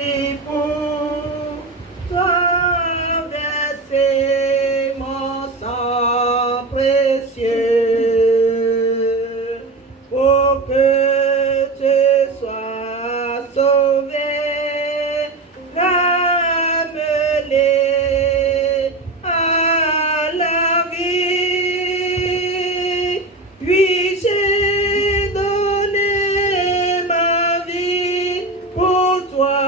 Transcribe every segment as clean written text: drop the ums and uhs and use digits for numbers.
Et pour traverser mon sang précieux, pour que tu sois sauvé, ramené à la vie. Oui, j'ai donné ma vie pour toi.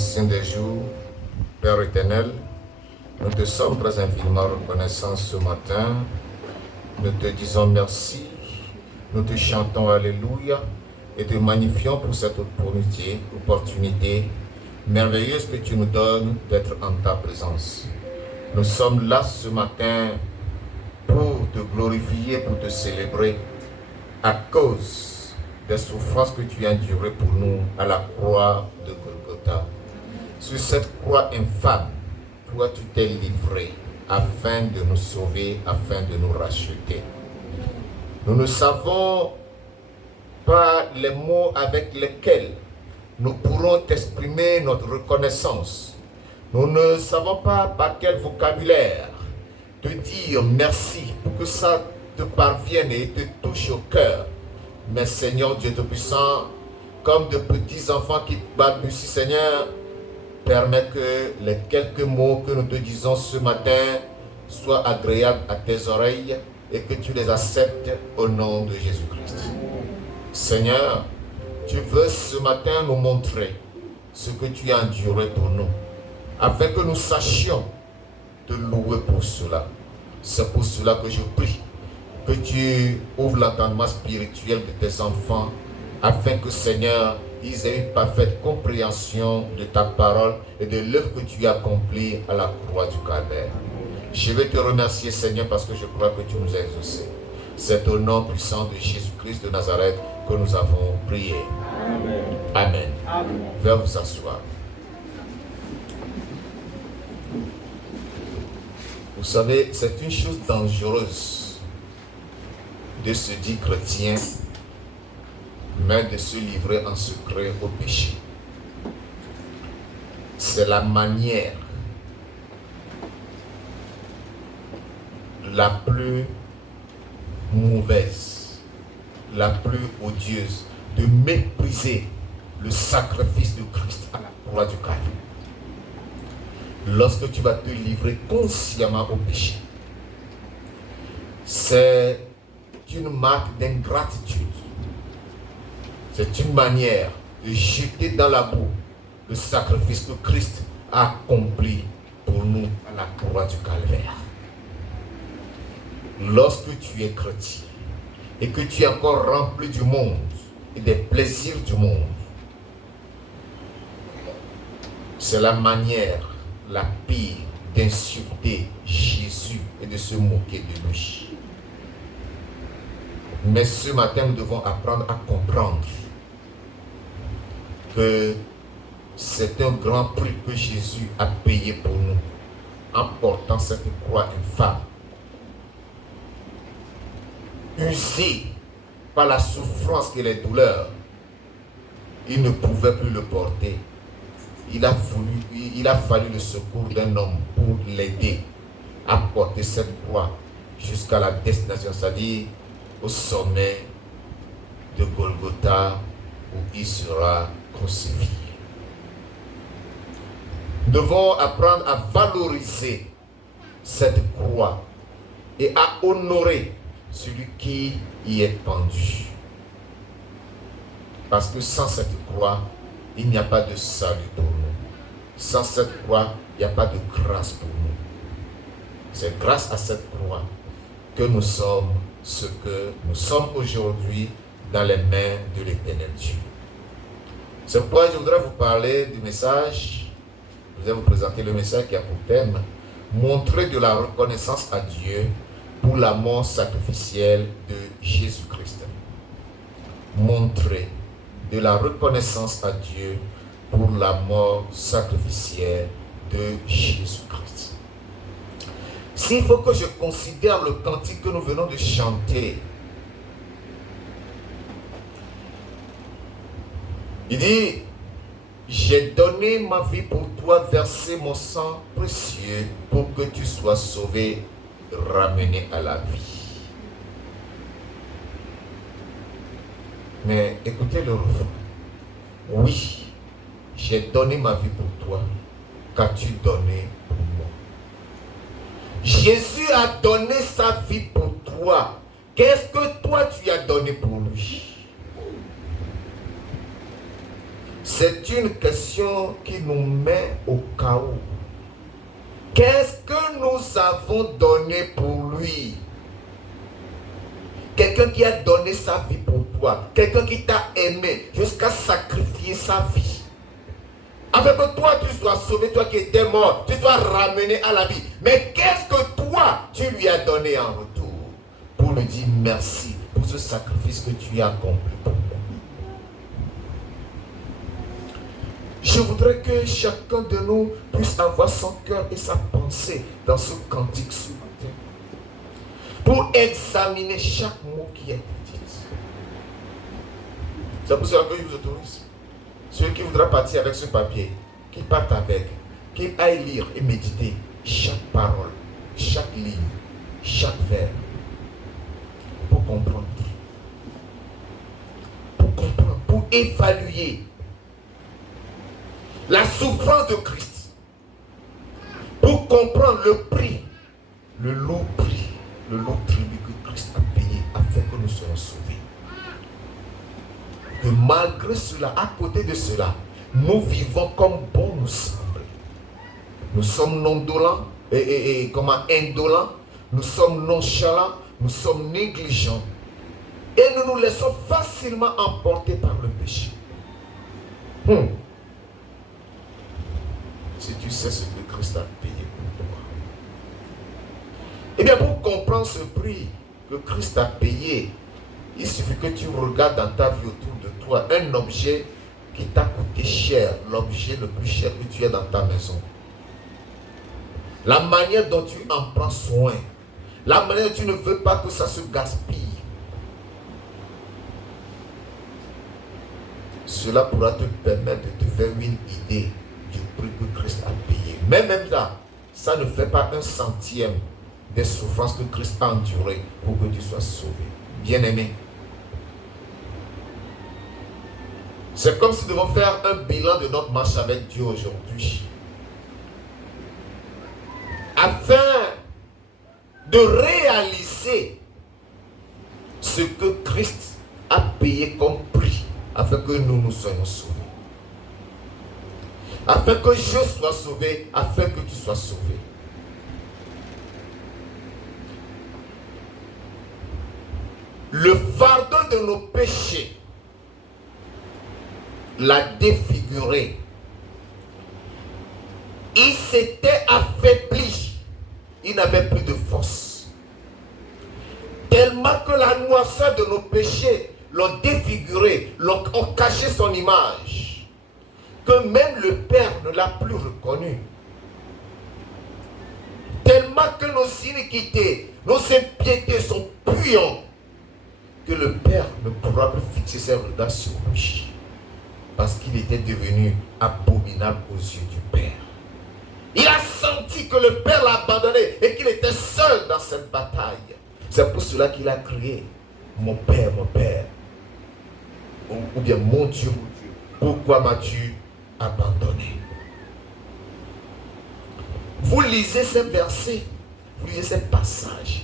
ancien des jours, Père éternel, nous te sommes très infiniment reconnaissants ce matin. Nous te disons merci, nous te chantons Alléluia et te magnifions pour cette opportunité merveilleuse que tu nous donnes d'être en ta présence. Nous sommes là ce matin pour te glorifier, pour te célébrer à cause des souffrances que tu as endurées pour nous à la croix de Golgotha. Sur cette croix infâme, toi tu t'es livré afin de nous sauver, afin de nous racheter. Nous ne savons pas les mots avec lesquels nous pourrons exprimer notre reconnaissance. Nous ne savons pas par quel vocabulaire te dire merci pour que ça te parvienne et te touche au cœur. Mais Seigneur Dieu Tout-Puissant, comme de petits enfants qui balbutient, Seigneur, permets que les quelques mots que nous te disons ce matin soient agréables à tes oreilles et que tu les acceptes au nom de Jésus-Christ. Seigneur, tu veux ce matin nous montrer ce que tu as enduré pour nous, afin que nous sachions te louer pour cela. C'est pour cela que je prie que tu ouvres l'entendement spirituel de tes enfants, afin que, Seigneur, ils aient une parfaite compréhension de ta parole et de l'œuvre que tu as accomplie à la croix du Calvaire. Je vais te remercier, Seigneur, parce que je crois que tu nous as exaucés. C'est au nom puissant de Jésus-Christ de Nazareth que nous avons prié. Amen. Amen. Amen. Veuillez vous asseoir. Vous savez, c'est une chose dangereuse de se dire chrétien, mais de se livrer en secret au péché. C'est la manière la plus mauvaise, la plus odieuse, de mépriser le sacrifice de Christ à la croix du Calvaire. Lorsque tu vas te livrer consciemment au péché, c'est une marque d'ingratitude. C'est une manière de jeter dans la boue le sacrifice que Christ a accompli pour nous à la croix du Calvaire. Lorsque tu es chrétien et que tu es encore rempli du monde et des plaisirs du monde, c'est la manière la pire d'insulter Jésus et de se moquer de lui. Mais ce matin, nous devons apprendre à comprendre que c'est un grand prix que Jésus a payé pour nous en portant cette croix infâme. Usé par la souffrance et les douleurs, il ne pouvait plus le porter. Il a fallu le secours d'un homme pour l'aider à porter cette croix jusqu'à la destination, c'est-à-dire au sommet de Golgotha où il sera crucifié. Nous devons apprendre à valoriser cette croix et à honorer celui qui y est pendu. Parce que sans cette croix, il n'y a pas de salut pour nous. Sans cette croix, il n'y a pas de grâce pour nous. C'est grâce à cette croix que nous sommes ce que nous sommes aujourd'hui dans les mains de l'Éternel Dieu. C'est pourquoi je voudrais vous parler du message. Je vais vous présenter le message qui a pour thème montrer de la reconnaissance à Dieu pour la mort sacrificielle de Jésus-Christ. Montrer de la reconnaissance à Dieu pour la mort sacrificielle de Jésus-Christ. S'il faut que je considère le cantique que nous venons de chanter, il dit, j'ai donné ma vie pour toi, versé mon sang précieux pour que tu sois sauvé, ramené à la vie. Mais écoutez le refrain. Oui, j'ai donné ma vie pour toi, qu'as-tu donné pour moi? Jésus a donné sa vie pour toi. Qu'est-ce que toi tu as donné pour lui? C'est une question qui nous met au chaos. Qu'est-ce que nous avons donné pour lui? Quelqu'un qui a donné sa vie pour toi. Quelqu'un qui t'a aimé jusqu'à sacrifier sa vie. Afin que toi tu sois sauvé, toi qui étais mort, tu sois ramené à la vie. Mais qu'est-ce que toi tu lui as donné en retour? Pour lui dire merci pour ce sacrifice que tu as accompli pour moi. Je voudrais que chacun de nous puisse avoir son cœur et sa pensée dans ce cantique ce matin. Pour examiner chaque mot qui est dit. C'est pour cela que je vous autorise. Celui qui voudra partir avec ce papier, qu'il parte avec, qu'il aille lire et méditer chaque parole, chaque ligne, chaque vers. Pour comprendre. Pour évaluer la souffrance de Christ. Pour comprendre le prix, le lourd tribut que Christ a payé afin que nous soyons sauvés. Que malgré cela, à côté de cela, nous vivons comme bon nous semble. Nous sommes indolents, indolents, nous sommes nonchalants, nous sommes négligents. Et nous nous laissons facilement emporter par le péché. Si tu sais ce que Christ a payé pour toi. Eh bien, pour comprendre ce prix que Christ a payé, il suffit que tu regardes dans ta vie autour de toi un objet qui t'a coûté cher, l'objet le plus cher que tu as dans ta maison. La manière dont tu en prends soin, la manière dont tu ne veux pas que ça se gaspille. Cela pourra te permettre de te faire une idée du prix que Christ a payé. Mais même là, ça ne fait pas 1/100 des souffrances que Christ a endurées pour que tu sois sauvé. Bien-aimé. C'est comme si nous devons faire un bilan de notre marche avec Dieu aujourd'hui. Afin de réaliser ce que Christ a payé comme prix, afin que nous soyons sauvés. Afin que je sois sauvé, afin que tu sois sauvé. Le fardeau de nos péchés l'a défiguré. Il s'était affaibli. Il n'avait plus de force. Tellement que la noirceur de nos péchés l'ont défiguré, ont caché son image. Que même le Père ne l'a plus reconnu. Tellement que nos iniquités, nos impiétés sont puantes, que le Père ne pourra plus fixer ses regards sur lui. Parce qu'il était devenu abominable aux yeux du Père. Il a senti que le Père l'a abandonné et qu'il était seul dans cette bataille. C'est pour cela qu'il a crié, mon Père, ou bien mon Dieu, pourquoi m'as-tu abandonné? Vous lisez ces versets, vous lisez ces passages,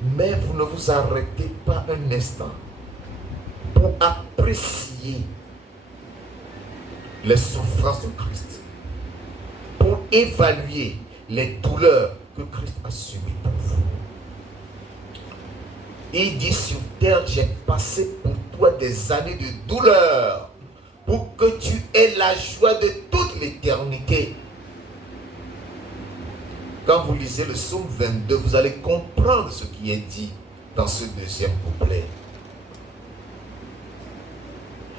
mais vous ne vous arrêtez pas un instant pour apprécier les souffrances de Christ, pour évaluer les douleurs que Christ a subies pour vous. Il dit sur terre, j'ai passé pour toi des années de douleur, pour que tu aies la joie de toute l'éternité. Quand vous lisez le psaume 22, vous allez comprendre ce qui est dit dans ce deuxième couplet.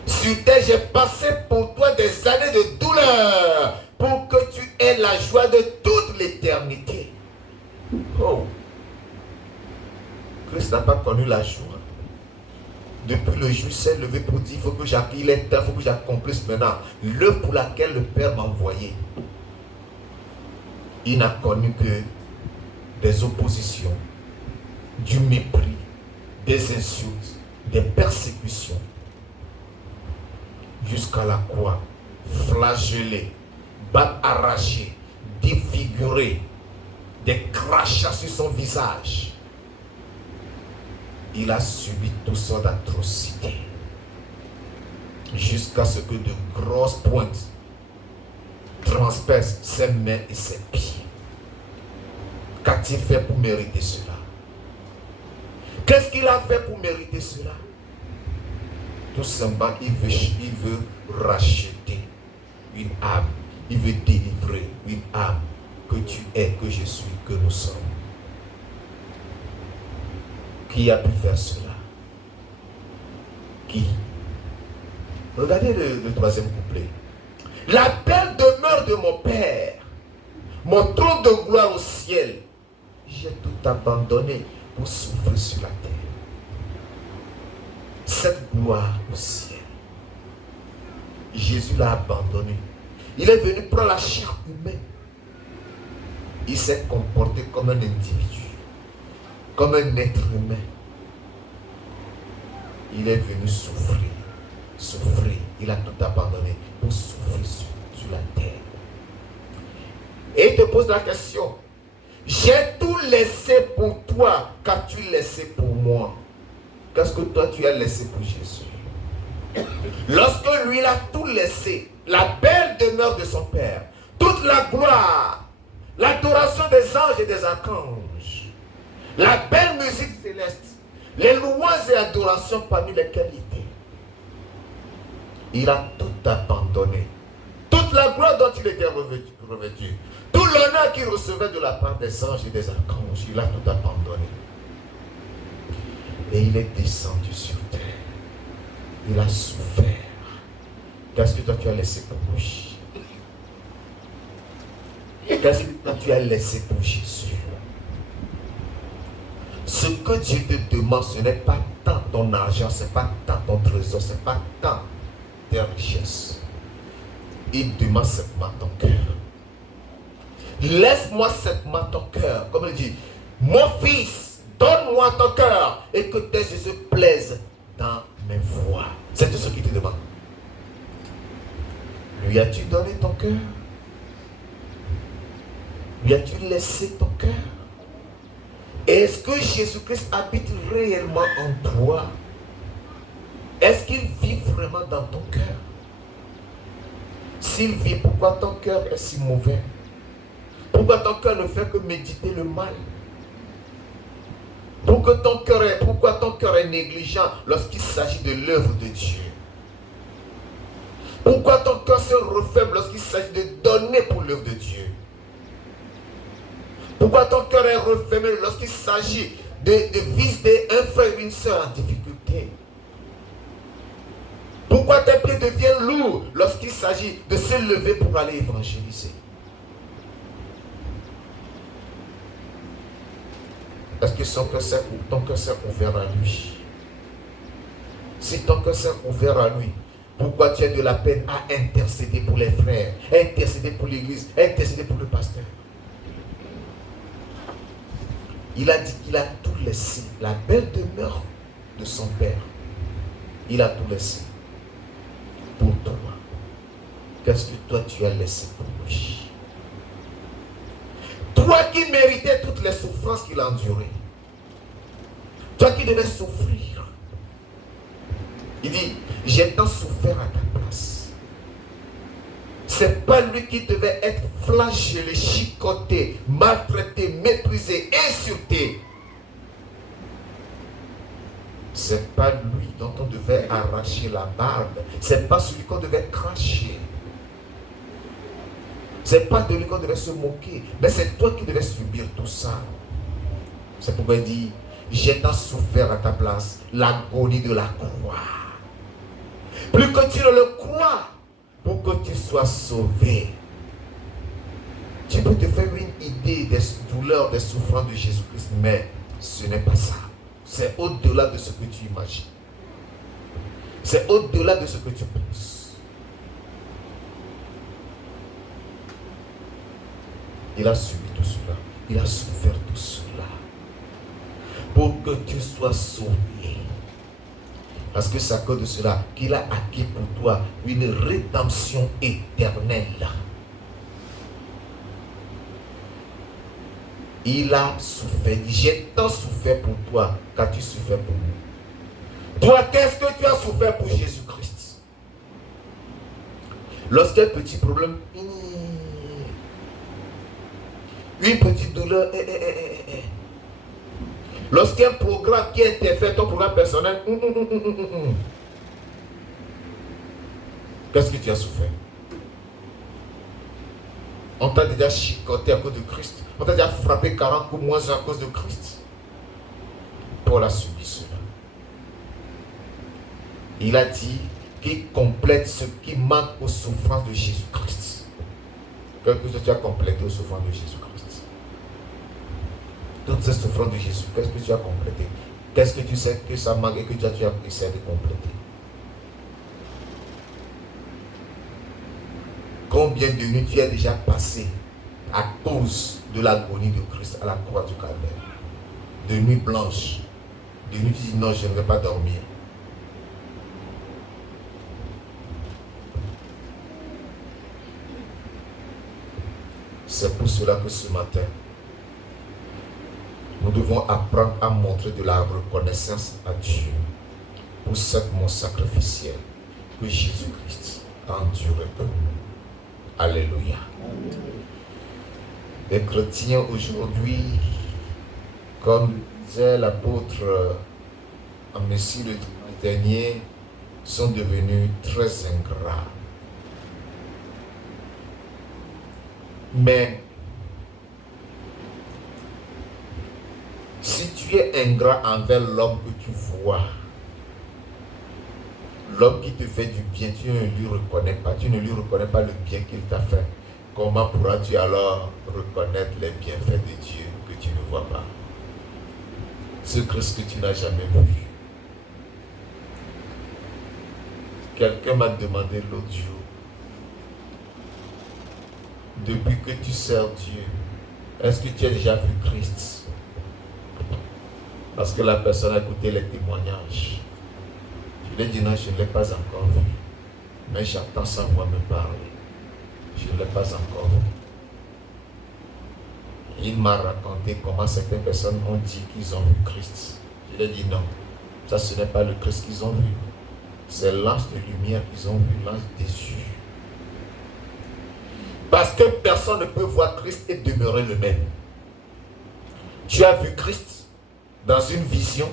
Sur terre, j'ai passé pour toi des années de douleur, pour que tu aies la joie de toute l'éternité. Oh! Christ n'a pas connu la joie. Depuis le jour, il s'est levé pour dire, il faut que j'accomplisse maintenant l'œuvre pour laquelle le Père m'a envoyé. Il n'a connu que des oppositions, du mépris, des insultes, des persécutions. Jusqu'à la croix, flagellé, bas arraché, défiguré, des crachats sur son visage. Il a subi toutes sortes d'atrocités. jusqu'à ce que de grosses pointes transpercent ses mains et ses pieds. Qu'a-t-il fait pour mériter cela? Qu'est-ce qu'il a fait pour mériter cela? Tout simplement, il veut racheter une âme. Il veut délivrer une âme que tu es, que je suis, que nous sommes. Qui a pu faire cela? Qui? Regardez le troisième couplet. La belle demeure de mon Père, mon trône de gloire au ciel. J'ai tout abandonné pour souffrir sur la terre. Cette gloire au ciel, Jésus l'a abandonné. Il est venu prendre la chair humaine. Il s'est comporté comme un individu, comme un être humain. Il est venu souffrir. Il a tout abandonné pour souffrir sur la terre. Et il te pose la question, j'ai tout laissé pour toi, qu'as-tu laissé pour moi? Qu'est-ce que toi tu as laissé pour Jésus? Lorsque lui il a tout laissé, la belle demeure de son Père, toute la gloire, l'adoration des anges et des archanges, la belle musique céleste, les louanges et adorations parmi lesquelles il était. Il a tout abandonné. Toute la gloire dont il était revêtu, tout l'honneur qu'il recevait de la part des anges et des archanges, il a tout abandonné. Et il est descendu sur terre. Il a souffert. Qu'est-ce que toi tu as laissé pour lui? Qu'est-ce que toi tu as laissé pour Jésus? Ce que Dieu te demande, ce n'est pas tant ton argent, ce n'est pas tant ton trésor, ce n'est pas tant tes richesses. Il demande simplement ton cœur. Laisse-moi simplement ton cœur. Comme il dit, mon fils, donne-moi ton cœur et que tes yeux se plaisent dans mes voies. C'est tout ce qu'il te demande. Lui as-tu donné ton cœur? Lui as-tu laissé ton cœur? Est-ce que Jésus-Christ habite réellement en toi? Est-ce qu'il vit vraiment dans ton cœur? S'il vit, pourquoi ton cœur est si mauvais? Pourquoi ton cœur ne fait que méditer le mal? Pourquoi ton cœur est négligent lorsqu'il s'agit de l'œuvre de Dieu? Pourquoi ton cœur se referme lorsqu'il s'agit de donner pour l'œuvre de Dieu? Pourquoi ton cœur est refermé lorsqu'il s'agit de visiter un frère ou une soeur en difficulté? Pourquoi tes pieds deviennent lourds lorsqu'il s'agit de se lever pour aller évangéliser? Est-ce que ton cœur s'est ouvert à lui? Si ton cœur s'est ouvert à lui, pourquoi tu as de la peine à intercéder pour les frères, intercéder pour l'église, intercéder pour le pasteur? Il a dit qu'il a tout laissé, la belle demeure de son Père. Il a tout laissé pour toi. Qu'est-ce que toi tu as laissé pour lui? Toi qui méritais toutes les souffrances qu'il a endurées. Toi qui devais souffrir. Il dit, j'ai tant souffert à ta place. C'est pas lui qui devait être flagellé, chicoté, maltraité, méprisé, insulté. C'est pas lui dont on devait arracher la barbe. C'est pas celui qu'on devait cracher. C'est pas de lui qu'on devait se moquer. Mais c'est toi qui devais subir tout ça. C'est pourquoi il dit, j'ai tant souffert à ta place, l'agonie de la croix. Plus que tu ne le crois, pour que tu sois sauvé. Tu peux te faire une idée des douleurs, des souffrances de Jésus-Christ, mais ce n'est pas ça. C'est au-delà de ce que tu imagines. C'est au-delà de ce que tu penses. Il a subi tout cela. Il a souffert tout cela. Pour que tu sois sauvé. Parce que c'est à cause de cela qu'il a acquis pour toi une rédemption éternelle. Il a souffert. J'ai tant souffert pour toi. Qu'as-tu souffert pour moi? Toi, qu'est-ce que tu as souffert pour Jésus-Christ? Lorsqu'il y a un petit problème, une petite douleur, lorsqu'il y a un programme qui interfère ton programme personnel, qu'est-ce que tu as souffert? On t'a déjà chicoté à cause de Christ. On t'a déjà frappé 40 coups moins à cause de Christ. Paul a subi cela. Il a dit qu'il complète ce qui manque aux souffrances de Jésus-Christ. Quelque chose tu as complété aux souffrances de Jésus-Christ. Toutes ces souffrances de Jésus, qu'est-ce que tu as complété? Qu'est-ce que tu sais que ça manque et que tu as essayé de compléter? Combien de nuits tu as déjà passé à cause de l'agonie de Christ à la croix du Calvaire? De nuits blanches. De nuits tu dis non, je ne vais pas dormir. C'est pour cela que ce matin, nous devons apprendre à montrer de la reconnaissance à Dieu pour cette mort sacrificielle que Jésus-Christ a enduré pour nous. Alléluia. Les chrétiens aujourd'hui, comme disait l'apôtre en Messie le dernier, sont devenus très ingrats. Mais si tu es ingrat envers l'homme que tu vois, l'homme qui te fait du bien, tu ne lui reconnais pas, le bien qu'il t'a fait. Comment pourras-tu alors reconnaître les bienfaits de Dieu que tu ne vois pas? Ce Christ que tu n'as jamais vu. Quelqu'un m'a demandé l'autre jour, depuis que tu sers Dieu, est-ce que tu as déjà vu Christ? Parce que la personne a écouté les témoignages. Je lui ai dit non, je ne l'ai pas encore vu. Mais j'attends sa voix me parler. Je ne l'ai pas encore vu. Il m'a raconté comment certaines personnes ont dit qu'ils ont vu Christ. Je lui ai dit non, ça ce n'est pas le Christ qu'ils ont vu. C'est l'ange de lumière qu'ils ont vu, l'ange des yeux. Parce que personne ne peut voir Christ et demeurer le même. Tu as vu Christ dans une vision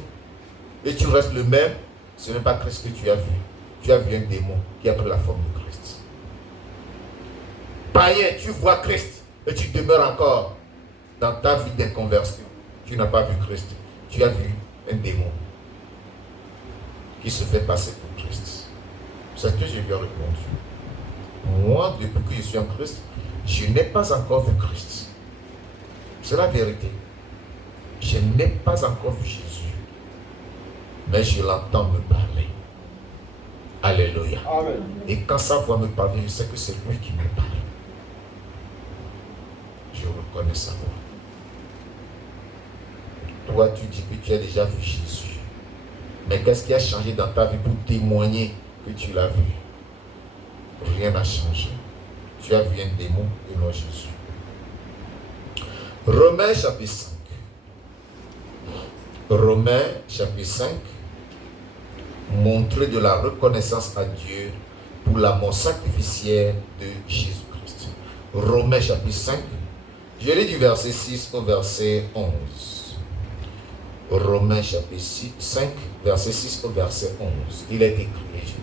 et tu restes le même, ce n'est pas Christ que tu as vu. Tu as vu un démon qui a pris la forme de Christ. Païen, tu vois Christ et tu demeures encore dans ta vie d'inconversion. Tu n'as pas vu Christ. Tu as vu un démon qui se fait passer pour Christ. C'est ce que je lui ai répondu. Moi, depuis que je suis en Christ, je n'ai pas encore vu Christ. C'est la vérité. Je n'ai pas encore vu Jésus. Mais je l'entends me parler. Alléluia. Amen. Et quand sa voix me parle, je sais que c'est lui qui me parle. Je reconnais sa voix. Toi, tu dis que tu as déjà vu Jésus. Mais qu'est-ce qui a changé dans ta vie pour témoigner que tu l'as vu? Rien n'a changé. Tu as vu un démon et non Jésus. Romains chapitre 5. Romains chapitre 5. Montrer de la reconnaissance à Dieu pour la mort sacrificielle de Jésus-Christ. Romains chapitre 5. Je lis du verset 6 au verset 11. Romains chapitre 5, verset 6 au verset 11. Il est écrit.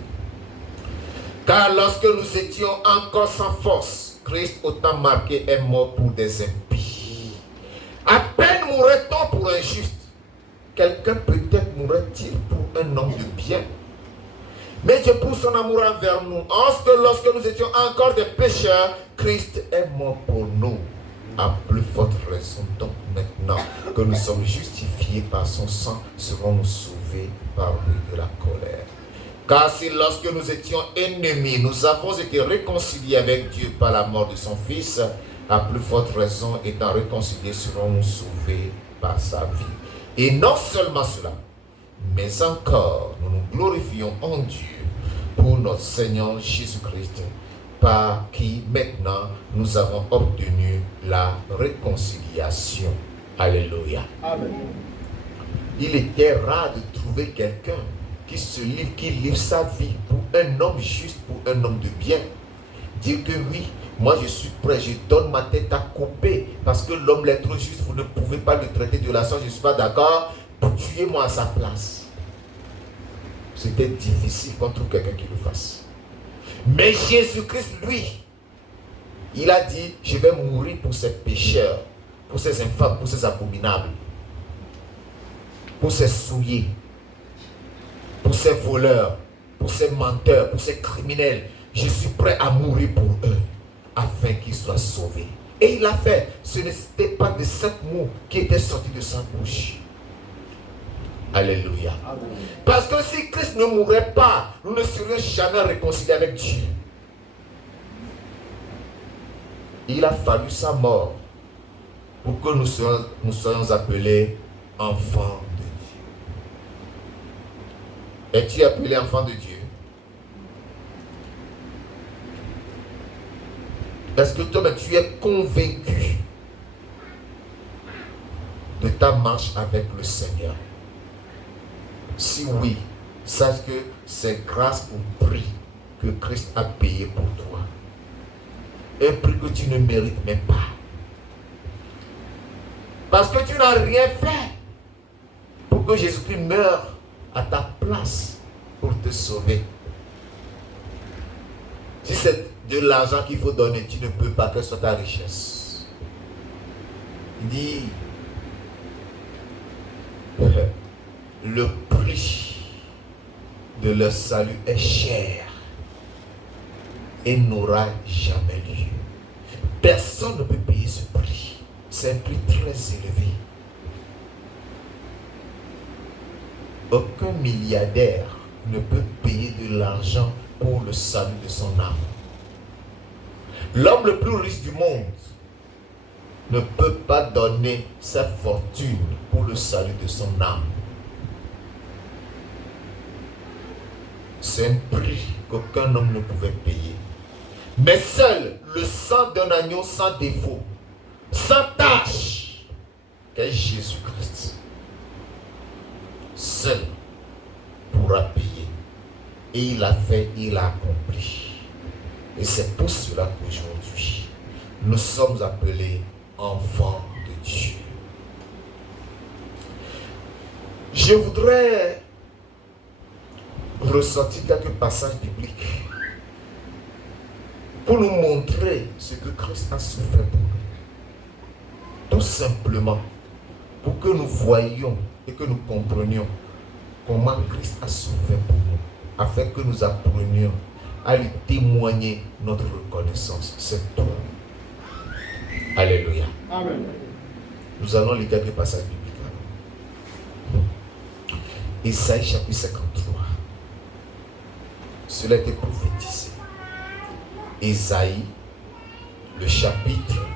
Car lorsque nous étions encore sans force, Christ autant marqué est mort pour des impies. À peine mourrait-on pour un juste. Quelqu'un peut-être mourrait-il pour un homme de bien. Mais Dieu pour son amour envers nous, lorsque nous étions encore des pécheurs, Christ est mort pour nous. À plus forte raison, donc maintenant que nous sommes justifiés par son sang, serons-nous sauvés par lui de la colère. Car si lorsque nous étions ennemis, nous avons été réconciliés avec Dieu par la mort de son Fils, à plus forte raison, étant réconciliés, serons-nous sauvés par sa vie. Et non seulement cela, mais encore, nous nous glorifions en Dieu pour notre Seigneur Jésus-Christ, par qui maintenant nous avons obtenu la réconciliation. Alléluia. Amen. Il était rare de trouver quelqu'un qui livre sa vie pour un homme juste, pour un homme de bien. dire que oui, moi je suis prêt, je donne ma tête à couper, parce que l'homme l'être juste, vous ne pouvez pas le traiter de la sorte, je ne suis pas d'accord, tuez-moi à sa place. C'était difficile qu'on trouve quelqu'un qui le fasse. Mais Jésus-Christ, lui, il a dit, je vais mourir pour ces pécheurs, pour ces infâmes, pour ces abominables, pour ces souillés, pour ces voleurs, pour ces menteurs, pour ces criminels. Je suis prêt à mourir pour eux, afin qu'ils soient sauvés. Et il l'a fait. Ce n'était pas de 7 mots qui étaient sortis de sa bouche. Alléluia. Amen. Parce que si Christ ne mourrait pas, nous ne serions jamais réconciliés avec Dieu. Il a fallu sa mort pour que nous soyons appelés enfants de Dieu. Es-tu appelé enfant de Dieu? Est-ce que toi, tu es convaincu de ta marche avec le Seigneur? Si oui, sache que c'est grâce au prix que Christ a payé pour toi. Un prix que tu ne mérites même pas. Parce que tu n'as rien fait pour que Jésus-Christ meure à ta place pour te sauver. Si c'est de l'argent qu'il faut donner, tu ne peux pas, que ce soit ta richesse. Il dit, le prix de leur salut est cher et n'aura jamais lieu. Personne ne peut payer ce prix. C'est un prix très élevé. Aucun milliardaire ne peut payer de l'argent pour le salut de son âme. L'homme le plus riche du monde ne peut pas donner sa fortune pour le salut de son âme. C'est un prix qu'aucun homme ne pouvait payer. Mais seul le sang d'un agneau sans défaut, sans tache, qu'est Jésus-Christ, seul pourra payer. Et il a fait, il a accompli. Et c'est pour cela qu'aujourd'hui, nous sommes appelés enfants de Dieu. Je voudrais ressortir quelques passages bibliques pour nous montrer ce que Christ a souffert pour nous. Tout simplement, pour que nous voyions et que nous comprenions comment Christ a souffert pour nous, afin que nous apprenions à lui témoigner notre reconnaissance. C'est tout. Alléluia. Amen. Nous allons lire quelques passages bibliques. Isaïe chapitre 53. Cela a été prophétisé. Isaïe, le chapitre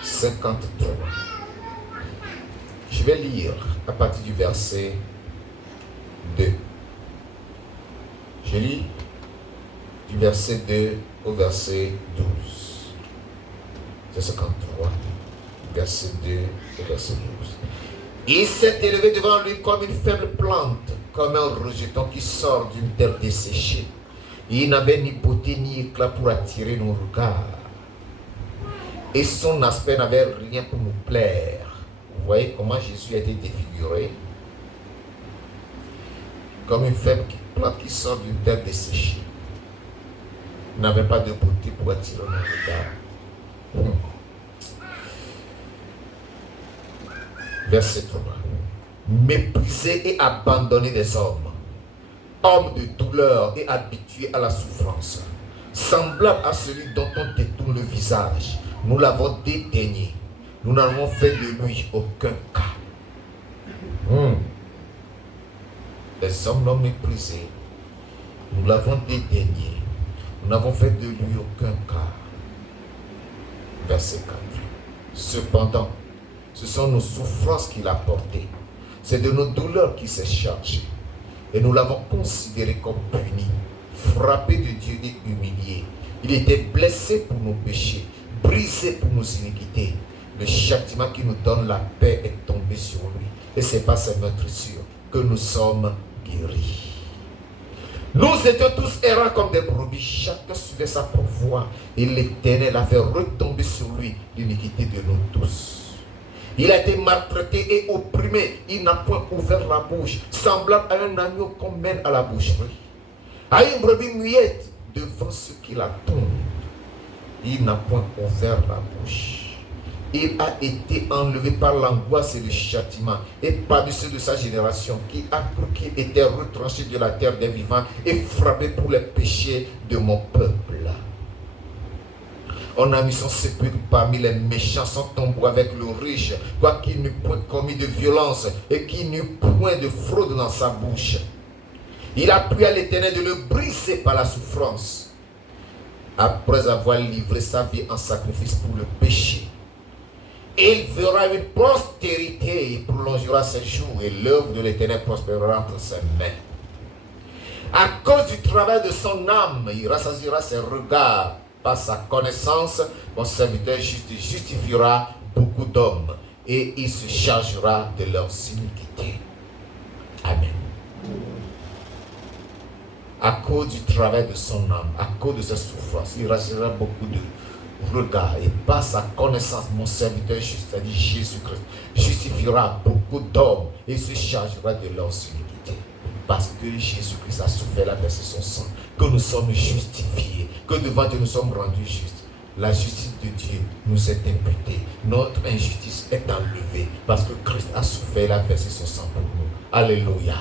53. Je vais lire à partir du verset 2. Je lis du verset 2 au verset 12. C'est 53, verset 2 au verset 12. Il s'est élevé devant lui comme une faible plante, comme un rejeton qui sort d'une terre desséchée. Il n'avait ni beauté ni éclat pour attirer nos regards. Et son aspect n'avait rien pour nous plaire. Vous voyez comment Jésus a été défiguré? Comme une faible plante qui sort d'une terre desséchée. Il n'avait pas de beauté pour attirer nos regards. Verset 3. Méprisé et abandonné des hommes, homme de douleur et habitué à la souffrance, semblable à celui dont on détourne le visage, nous l'avons dédaigné. Nous n'avons fait de lui aucun cas. Les hommes l'ont méprisé. Nous l'avons dédaigné. Nous n'avons fait de lui aucun cas. Verset 4. Cependant, ce sont nos souffrances qu'il a portées. C'est de nos douleurs qu'il s'est chargé. Et nous l'avons considéré comme puni, frappé de Dieu et humilié. Il était blessé pour nos péchés, brisé pour nos iniquités. Le châtiment qui nous donne la paix est tombé sur lui. Et c'est par sa meurtrissure que nous sommes guéris. Nous étions tous errants comme des brebis, chacun suivait sa propre voie, et l'Éternel a fait retomber sur lui l'iniquité de nous tous. Il a été maltraité et opprimé, il n'a point ouvert la bouche, semblable à un agneau qu'on mène à la boucherie, à une brebis muette devant ceux qui la tombent. Il n'a point ouvert la bouche. Il a été enlevé par l'angoisse et le châtiment, et par-dessus de sa génération, qui a cru qu'il était retranché de la terre des vivants et frappé pour les péchés de mon peuple. On a mis son sépulcre parmi les méchants, son tombeau avec le riche, quoiqu'il n'eût point commis de violence et qu'il n'eût point de fraude dans sa bouche. Il a pris à l'Éternel de le briser par la souffrance, après avoir livré sa vie en sacrifice pour le péché. Il verra une postérité, il prolongera ses jours et l'œuvre de l'Éternel prospérera entre ses mains. À cause du travail de son âme, il rassasiera ses regards. Par sa connaissance, mon serviteur justifiera beaucoup d'hommes et il se chargera de leurs iniquités. Amen. À cause du travail de son âme, à cause de ses souffrances, il rassasiera beaucoup de regards et par sa connaissance, mon serviteur c'est-à-dire Jésus-Christ, justifiera beaucoup d'hommes et se chargera de leurs iniquités. Parce que Jésus-Christ a souffert, a versé son sang, que nous sommes justifiés, que devant Dieu nous sommes rendus justes. La justice de Dieu nous est imputée. Notre injustice est enlevée parce que Christ a souffert, a versé son sang pour nous. Alléluia.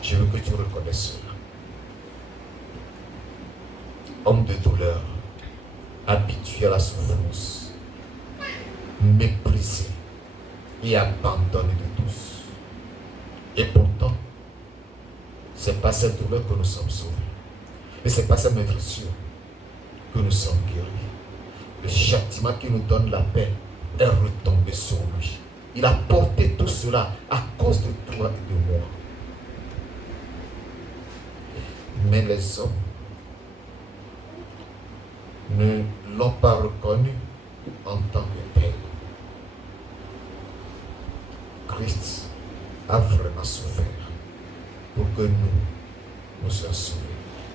Je veux que tu reconnaisses cela. Homme de douleur, habitué à la souffrance, méprisé et abandonné de tous. Et pourtant, ce n'est pas cette douleur que nous sommes sauvés. Et ce n'est pas cette meurtrissure que nous sommes guéris. Le châtiment qui nous donne la paix est retombé sur lui. Il a porté tout cela à cause de toi et de moi. Mais les hommes ne l'ont pas reconnu en tant que tel. Christ a vraiment souffert pour que nous soyons sauvés.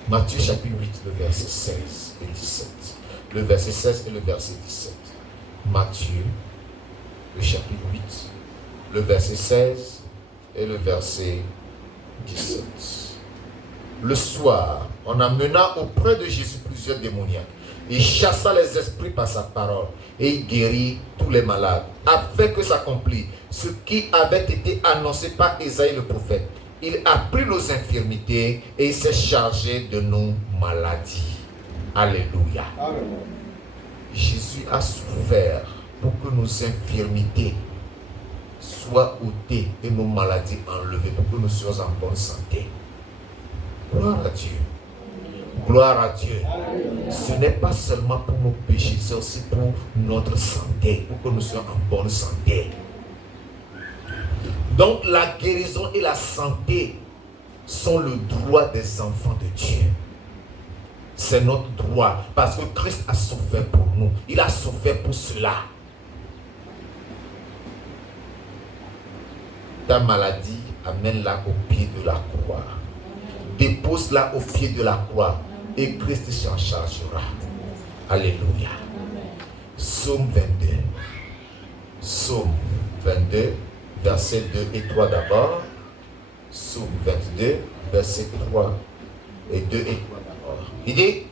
Matthieu chapitre 8, le verset 16 et 17. Le verset 16 et le verset 17. Matthieu, le chapitre 8, le verset 16 et le verset 17. Le soir, on amena auprès de Jésus plusieurs démoniaques. Il chassa les esprits par sa parole et il guérit tous les malades, afin que s'accomplisse ce qui avait été annoncé par Ésaïe le prophète. Il a pris nos infirmités et il s'est chargé de nos maladies. Alléluia. Amen. Jésus a souffert pour que nos infirmités soient ôtées et nos maladies enlevées, pour que nous soyons en bonne santé. Gloire à Dieu. Gloire à Dieu. Ce n'est pas seulement pour nos péchés, c'est aussi pour notre santé, pour que nous soyons en bonne santé. Donc la guérison et la santé sont le droit des enfants de Dieu. C'est notre droit parce que Christ a souffert pour nous. Il a souffert pour cela. Ta maladie, amène-la au pied de la croix. Dépose-la au pied de la croix et Christ s'en chargera. Alléluia. Psaume 22. Psaume 22, versets 2 et 3 d'abord. Psaume 22, versets 3 et 2 et 3 d'abord. Il dit,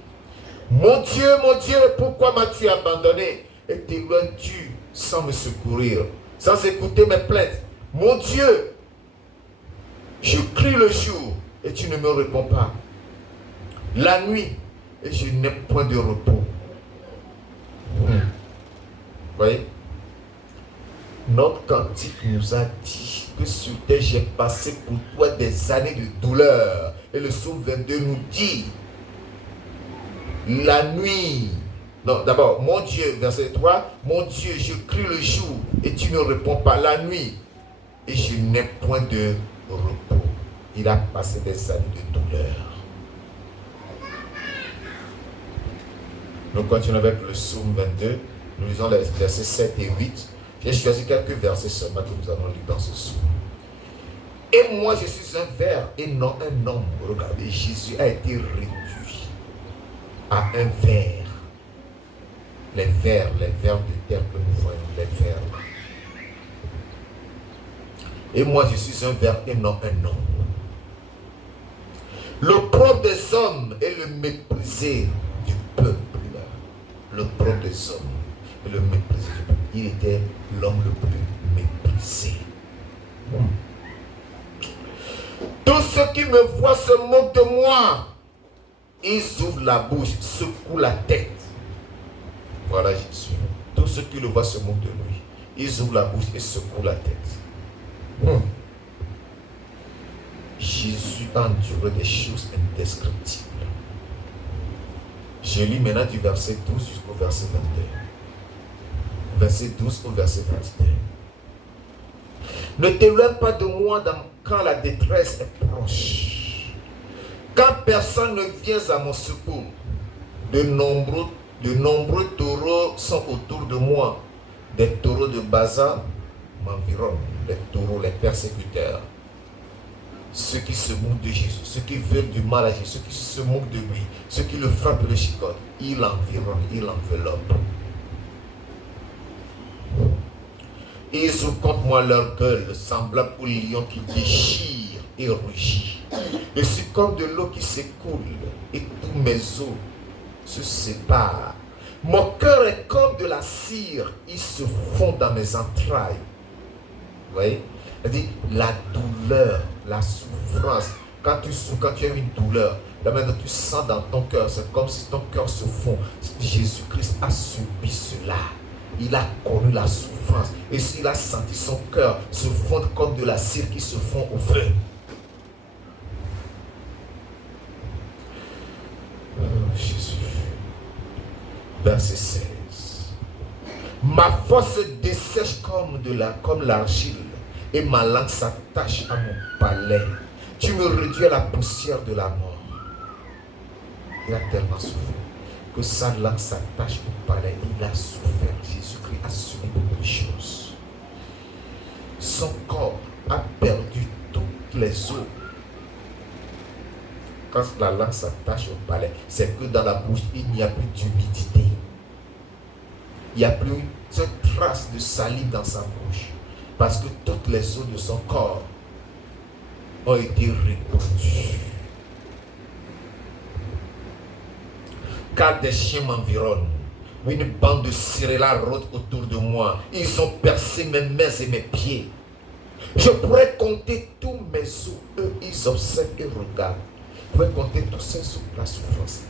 mon Dieu, pourquoi m'as-tu abandonné et t'éloignes-tu sans me secourir, sans écouter mes plaintes? Mon Dieu, je crie le jour et tu ne me réponds pas. La nuit et je n'ai point de repos. Voyez? Notre cantique nous a dit que sur terre j'ai passé pour toi des années de douleur. Et le psaume 22 nous dit, la nuit, non d'abord, mon Dieu, verset 3, mon Dieu, je crie le jour et tu ne réponds pas, la nuit et je n'ai point de repos. Il a passé des années de douleur. Nous continuons avec le psaume 22, nous lisons les versets 7 et 8. J'ai choisi quelques versets seulement que nous allons lire dans ce psaume. Et moi, je suis un ver et non un homme. Regardez, Jésus a été réduit à un ver. Les vers de terre que nous voyons, les vers. Et moi, je suis un ver et non un homme. Le propre des hommes est le méprisé du peuple. Le propre des hommes est le méprisé du peuple. Il était l'homme le plus méprisé. Tous ceux qui me voient se moquent de moi. Ils ouvrent la bouche, secouent la tête. Voilà Jésus. Tous ceux qui le voient se moquent de lui. Ils ouvrent la bouche et secouent la tête. Jésus a enduré des choses indescriptibles. Je lis maintenant du verset 12 jusqu'au verset 21. Verset 12 au verset 21. Ne t'éloigne pas de moi quand la détresse est proche. Quand personne ne vient à mon secours, de nombreux taureaux sont autour de moi. Des taureaux de Basan m'environnent. Les taureaux, les persécuteurs. Ceux qui se moquent de Jésus, ceux qui veulent du mal à Jésus, ceux qui se moquent de lui, ceux qui le frappent le chicote, ils l'environnent, ils l'enveloppent. Ils ouvrent contre moi leur gueule, semblable au lion qui déchire et rugit. Je suis comme de l'eau qui s'écoule et tous mes os se séparent. Mon cœur est comme de la cire, il se fond dans mes entrailles. Vous voyez? C'est-à-dire la douleur, la souffrance. Quand tu as une douleur, la manière dont tu sens dans ton cœur, c'est comme si ton cœur se fond. Jésus-Christ a subi cela. Il a connu la souffrance. Et il a senti son cœur se fondre comme de la cire qui se fond au feu. Oh, Jésus. Verset 16. Ma force se dessèche comme l'argile et ma langue s'attache à mon palais. Tu me réduis à la poussière de la mort. Il a tellement souffert que sa langue s'attache au palais. Il a souffert. Jésus-Christ a subi beaucoup de choses. Son corps a perdu toutes les os. Quand la langue s'attache au palais, c'est que dans la bouche, il n'y a plus d'humidité. Il n'y a plus une trace de salive dans sa bouche. Parce que toutes les os de son corps ont été répandues. Car des chiens m'environnent. Une bande de cirella rôde autour de moi. Ils ont percé mes mains et mes pieds. Je pourrais compter tous mes os. Eux, ils observent et regardent. Je pourrais compter tous ces os de la souffrance.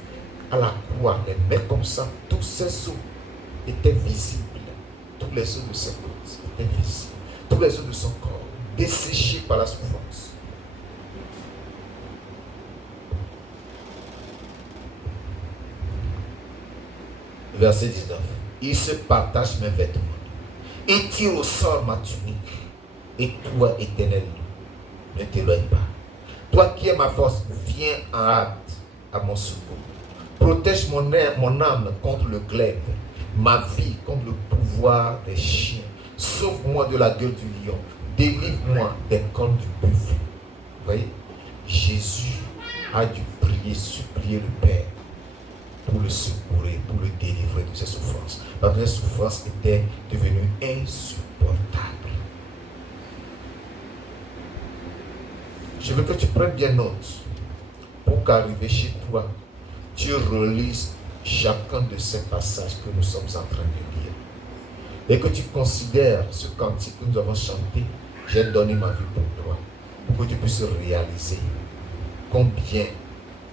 À la croix, les mains comme ça, tous ces os étaient visibles. Tous les os de ses côtes étaient visibles. Tous les os de son corps, desséchés par la souffrance. Verset 19. Il se partage mes vêtements. Il tire au sort ma tunique. Et toi, Éternel, ne t'éloigne pas. Toi qui es ma force, viens en hâte à mon secours. Protège mon âme contre le glaive, ma vie contre le pouvoir des chiens. Sauve-moi de la gueule du lion. Délivre-moi des cornes du buffle. Vous voyez, Jésus a dû prier, supplier le Père pour le secourir, pour le délivrer de ses souffrances. Parce que les souffrances étaient devenues insupportables. Je veux que tu prennes bien note pour qu'arrivé chez toi, tu relises chacun de ces passages que nous sommes en train de lire. Et que tu considères ce cantique que nous avons chanté, j'ai donné ma vie pour toi, pour que tu puisses réaliser combien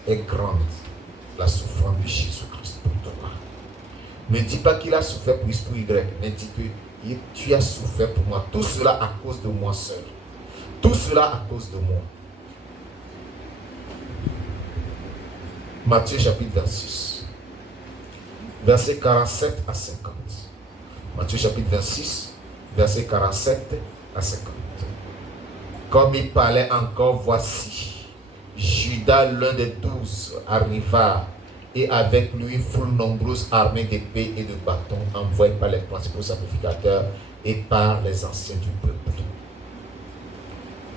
est grande la souffrance de Jésus-Christ pour toi. Ne dis pas qu'il a souffert pour X, pour Y, mais dis que tu as souffert pour moi. Tout cela à cause de moi seul. Tout cela à cause de moi. Matthieu chapitre 26, versets 47 à 50. Matthieu chapitre 26, versets 47 à 50. Comme il parlait encore, voici, Judas, l'un des 12, arriva, et avec lui une foule nombreuse armée d'épées et de bâtons, envoyés par les principaux sacrificateurs et par les anciens du peuple.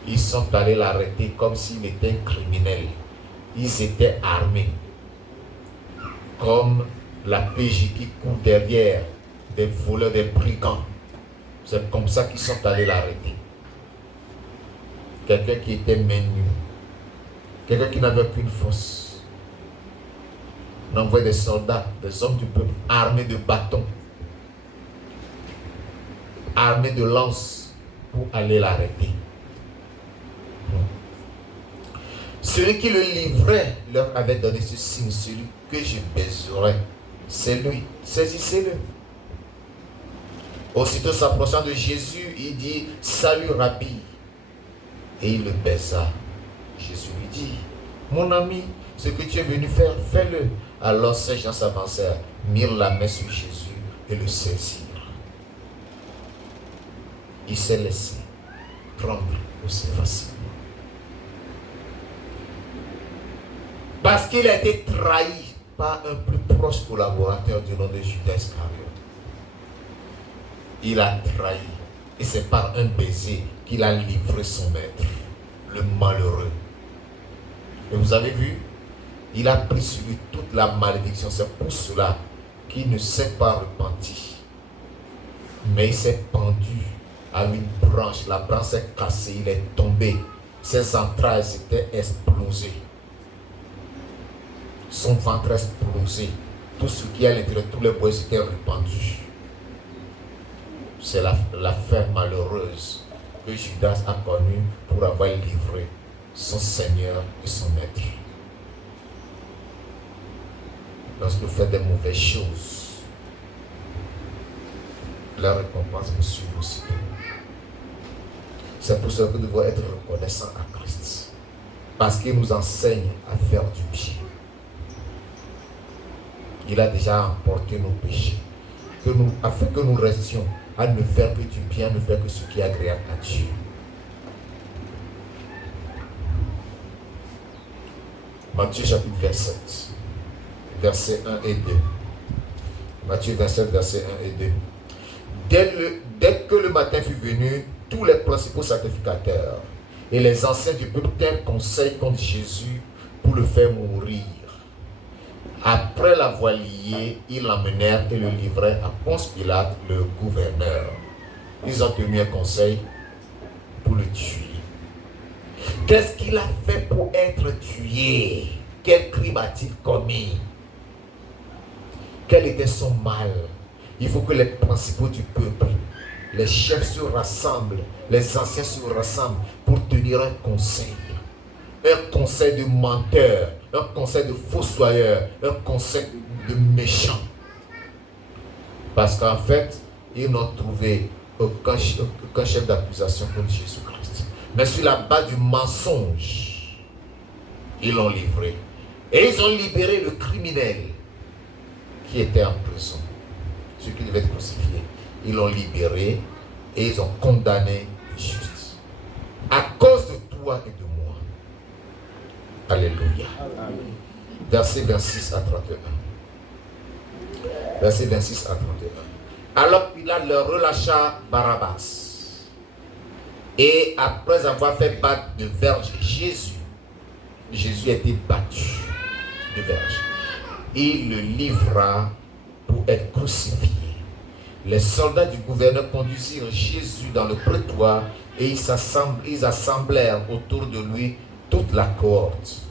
Ils sont allés l'arrêter comme s'il était un criminel. Ils étaient armés. Comme la PJ qui court derrière des voleurs, des brigands. C'est comme ça qu'ils sont allés l'arrêter. Quelqu'un qui était main nue. Quelqu'un qui n'avait aucune force. On envoie des soldats, des hommes du peuple, armés de bâtons, armés de lances, pour aller l'arrêter. Celui qui le livrait leur avait donné ce signe, celui que je baiserai, c'est lui, saisissez-le. Aussitôt s'approchant de Jésus, il dit, salut Rabbi. Et il le baisa. Jésus lui dit, mon ami, ce que tu es venu faire, fais-le. Alors ces gens s'avancèrent, mirent la main sur Jésus et le saisirent. Il s'est laissé prendre aussi facilement. Parce qu'il a été trahi par un plus proche collaborateur du nom de Judas Iscariote. Il a trahi. Et c'est par un baiser qu'il a livré son maître, le malheureux. Et vous avez vu, il a pris sur lui toute la malédiction. C'est pour cela qu'il ne s'est pas repenti. Mais il s'est pendu à une branche. La branche s'est cassée, il est tombé. Ses entrailles s'étaient explosées. Son ventre explosé. Tout ce qui est à l'intérieur, tous les bois étaient répandus. C'est l'affaire malheureuse que Judas a connue pour avoir livré son Seigneur et son Maître. Lorsque vous faites des mauvaises choses, la récompense vous suit aussi. C'est pour cela que nous devons être reconnaissants à Christ. Parce qu'il nous enseigne à faire du bien. Il a déjà emporté nos péchés. Afin que nous restions à ne faire que du bien, ne faire que ce qui est agréable à Dieu. Matthieu chapitre 27, versets 1 et 2. Matthieu 27, versets 1 et 2. Dès que le matin fut venu, tous les principaux sacrificateurs et les anciens du peuple tinrent conseil contre Jésus pour le faire mourir. Après l'avoir lié, ils l'emmenèrent et le livrèrent à Ponce Pilate, le gouverneur. Ils ont tenu un conseil pour le tuer. Qu'est-ce qu'il a fait pour être tué? Quel crime a-t-il commis? Quel était son mal? Il faut que les principaux du peuple, les chefs se rassemblent, les anciens se rassemblent pour tenir un conseil. Un conseil de menteurs, un conseil de fossoyeurs, un conseil de méchants. Parce qu'en fait, ils n'ont trouvé aucun chef d'accusation contre Jésus-Christ. Mais sur la base du mensonge, ils l'ont livré. Et ils ont libéré le criminel qui était en prison, celui qui devait être crucifié. Ils l'ont libéré et ils ont condamné le juste. À cause de toi et de moi. Alléluia. Verset 26 à 31. Verset 26 à 31. Alors Pilate leur relâcha Barabbas. Et après avoir fait battre de verge Jésus a été battu de verge. Il le livra pour être crucifié. Les soldats du gouverneur conduisirent Jésus dans le prétoire et ils assemblèrent autour de lui toute la cohorte.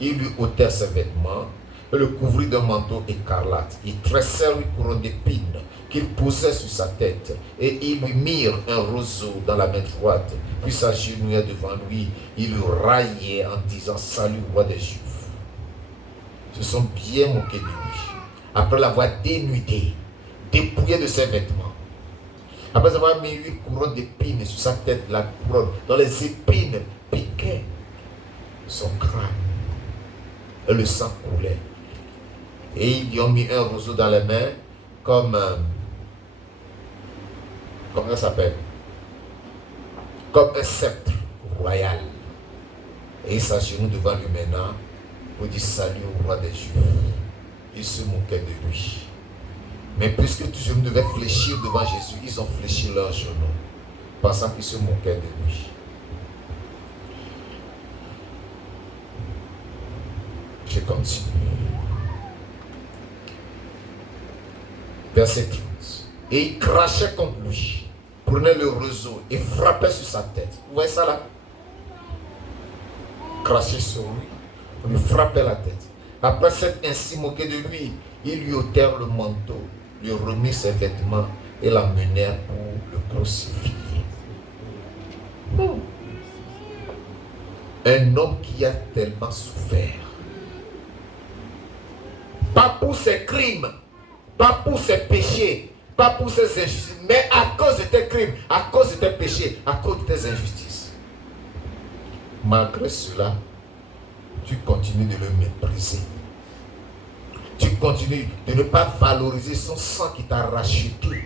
Ils lui ôtèrent ses vêtements et le couvrirent d'un manteau écarlate. Ils tressèrent une couronne d'épines qu'ils posaient sur sa tête et ils lui mirent un roseau dans la main droite. Puis s'agenouillèrent devant lui. Ils le raillaient en disant « Salut, roi des Juifs ». Se sont bien moqués de lui. Après l'avoir dénudé, dépouillé de ses vêtements, après avoir mis une couronne d'épines sur sa tête, la couronne dont les épines piquaient son crâne et le sang coulait. Et ils lui ont mis un roseau dans les mains comme comment ça s'appelle? Comme un sceptre royal. Et il s'agenouille devant lui maintenant pour dire salut au roi des Juifs. Ils se moquaient de lui. Mais puisque tous genoux devaient fléchir devant Jésus, ils ont fléchi leurs genoux, pensant qu'ils se moquaient de lui. Je continue. Verset 30. Et il crachait contre lui, prenait le roseau et frappait sur sa tête. Vous voyez ça là? Crachait sur lui, on lui frappait la tête. Après s'être ainsi moqué de lui, ils lui ôtèrent le manteau, lui remirent ses vêtements et l'emmenèrent pour le crucifier. Un homme qui a tellement souffert. Pas pour ses crimes, pas pour ses péchés, pas pour ses injustices, mais à cause de tes crimes, à cause de tes péchés, à cause de tes injustices. Malgré cela, tu continues de le mépriser. Tu continues de ne pas valoriser son sang qui t'a racheté.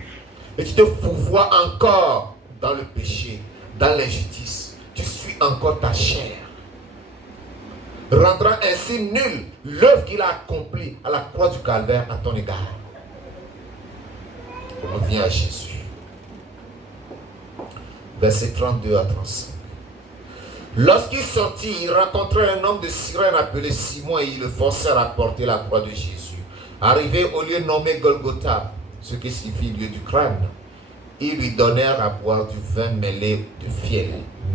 Et tu te fourvoies encore dans le péché, dans l'injustice. Tu suis encore ta chair. Rendant ainsi nulle l'œuvre qu'il a accomplie à la croix du calvaire à ton égard. On revient à Jésus. Versets 32 à 35. Lorsqu'il sortit, il rencontra un homme de Cyrène appelé Simon et ils le forcèrent à porter la croix de Jésus. Arrivé au lieu nommé Golgotha, ce qui signifie lieu du crâne, ils lui donnèrent à boire du vin mêlé de fiel.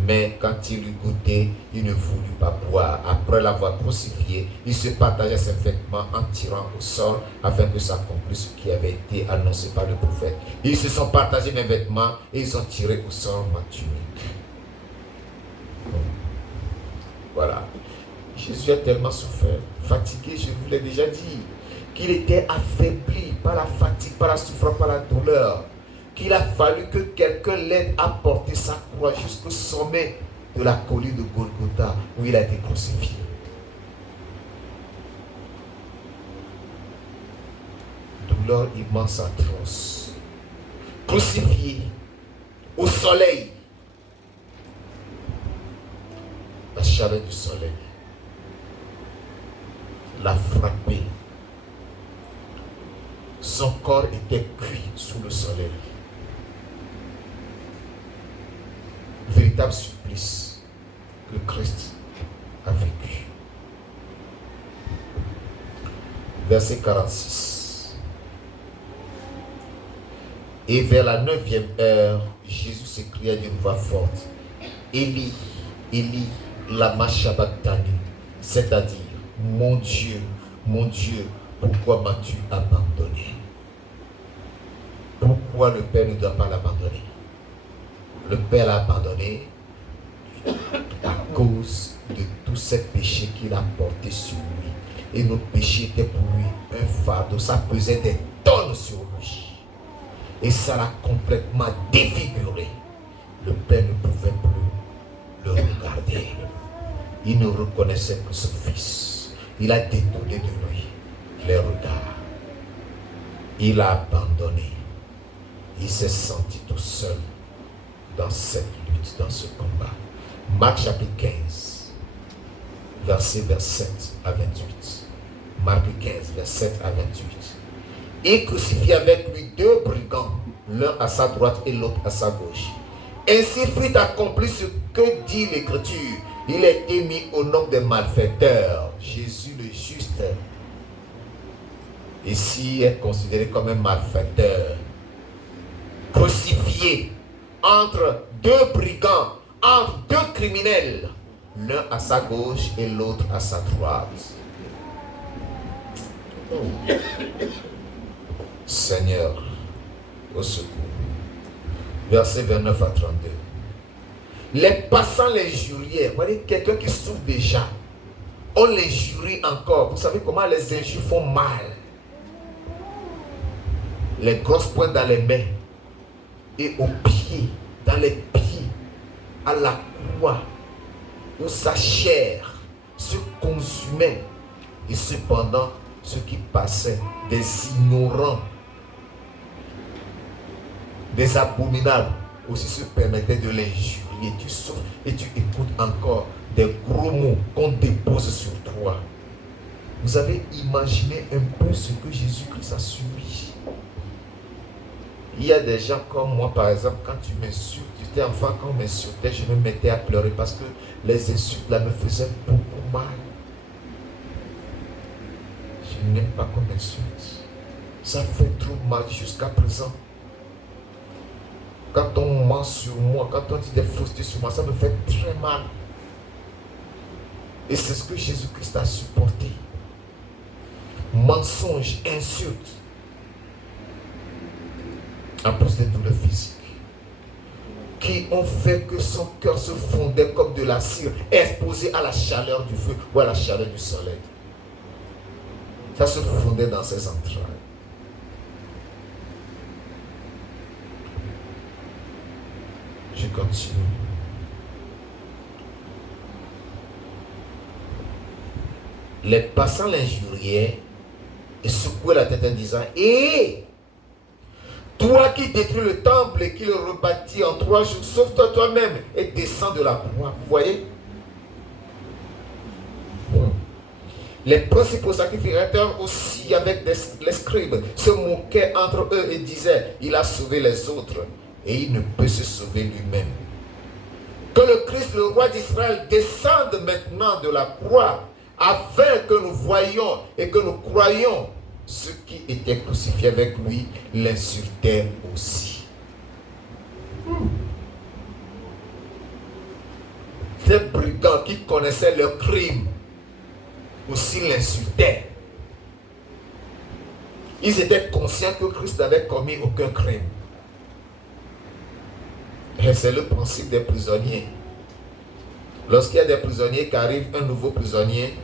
Mais quand il eut goûté, il ne voulut pas boire. Après l'avoir crucifié, il se partagea ses vêtements en tirant au sol afin que s'accomplisse ce qui avait été annoncé par le prophète. Ils se sont partagés mes vêtements et ils ont tiré au sol ma tunique. Voilà. Jésus a tellement souffert, fatigué, je vous l'ai déjà dit, qu'il était affaibli par la fatigue, par la souffrance, par la douleur, qu'il a fallu que quelqu'un l'aide à porter sa croix jusqu'au sommet de la colline de Golgotha où il a été crucifié. Douleur immense, atroce. Crucifié au soleil. La chaleur du soleil l'a frappé. Son corps était cuit sous le soleil. Véritable supplice que Christ a vécu. Verset 46. Et vers la 9e heure, Jésus s'écria d'une voix forte, Élie, Élie, lama sabachthani, c'est-à-dire, mon Dieu, pourquoi m'as-tu abandonné? Pourquoi le Père ne doit pas l'abandonner? Le Père l'a abandonné à cause de tous ces péchés qu'il a portés sur lui. Et nos péchés étaient pour lui un fardeau, ça pesait des tonnes sur lui. Et ça l'a complètement défiguré. Le Père ne pouvait plus le regarder. Il ne reconnaissait que son fils. Il a détourné de lui les regards. Il a abandonné. Il s'est senti tout seul dans cette lutte, dans ce combat. Marc chapitre 15, verset 27 à 28. Marc 15, verset 7 à 28. Il crucifia avec lui 2 brigands, l'un à sa droite et l'autre à sa gauche. Ainsi fut accompli ce que dit l'Écriture. Il a été mis au nom des malfaiteurs. Jésus le juste, ici, est considéré comme un malfaiteur. Crucifié entre 2 brigands, entre 2 criminels, l'un à sa gauche et l'autre à sa droite. Oh. Seigneur, au secours. Verset 29 à 32. Les passants les jurièrent. Vous voyez, quelqu'un qui souffre déjà, on les jurie encore. Vous savez comment les injures font mal. Les grosses pointes dans les mains et aux pieds, dans les pieds, à la croix, où sa chair se consumait. Et cependant, ceux qui passaient, des ignorants, des abominables, aussi se permettaient de l'injurier. Tu souffres et tu écoutes encore des gros mots qu'on dépose sur toi. Vous avez imaginé un peu ce que Jésus-Christ a subi. Il y a des gens comme moi, par exemple, quand tu m'insultes, j'étais enfant, quand on m'insultait, je me mettais à pleurer parce que les insultes là me faisaient beaucoup mal. je n'aime pas qu'on m'insulte. Ça fait trop mal jusqu'à présent. Quand on ment sur moi, quand on dit des faussetés sur moi, ça me fait très mal. Et c'est ce que Jésus-Christ a supporté. Mensonges, insultes, en plus des douleurs physiques, qui ont fait que son cœur se fondait comme de la cire, exposé à la chaleur du feu ou à la chaleur du soleil. Ça se fondait dans ses entrailles. Je continue. Les passants l'injuriaient et secouaient la tête en disant: hé, toi qui détruis le temple et qui le rebâtis en 3 jours, sauve-toi toi-même et descends de la croix. Vous voyez? Les principaux sacrificateurs aussi, avec les scribes, se moquaient entre eux et disaient: il a sauvé les autres et il ne peut se sauver lui-même. Que le Christ, le roi d'Israël, descende maintenant de la croix, afin que nous voyions et que nous croyions. Ceux qui étaient crucifiés avec lui l'insultaient aussi. Ces brigands qui connaissaient leurs crimes aussi l'insultaient. Ils étaient conscients que Christ n'avait commis aucun crime. Et c'est le principe des prisonniers. Lorsqu'il y a des prisonniers qui arrivent, un nouveau prisonnier,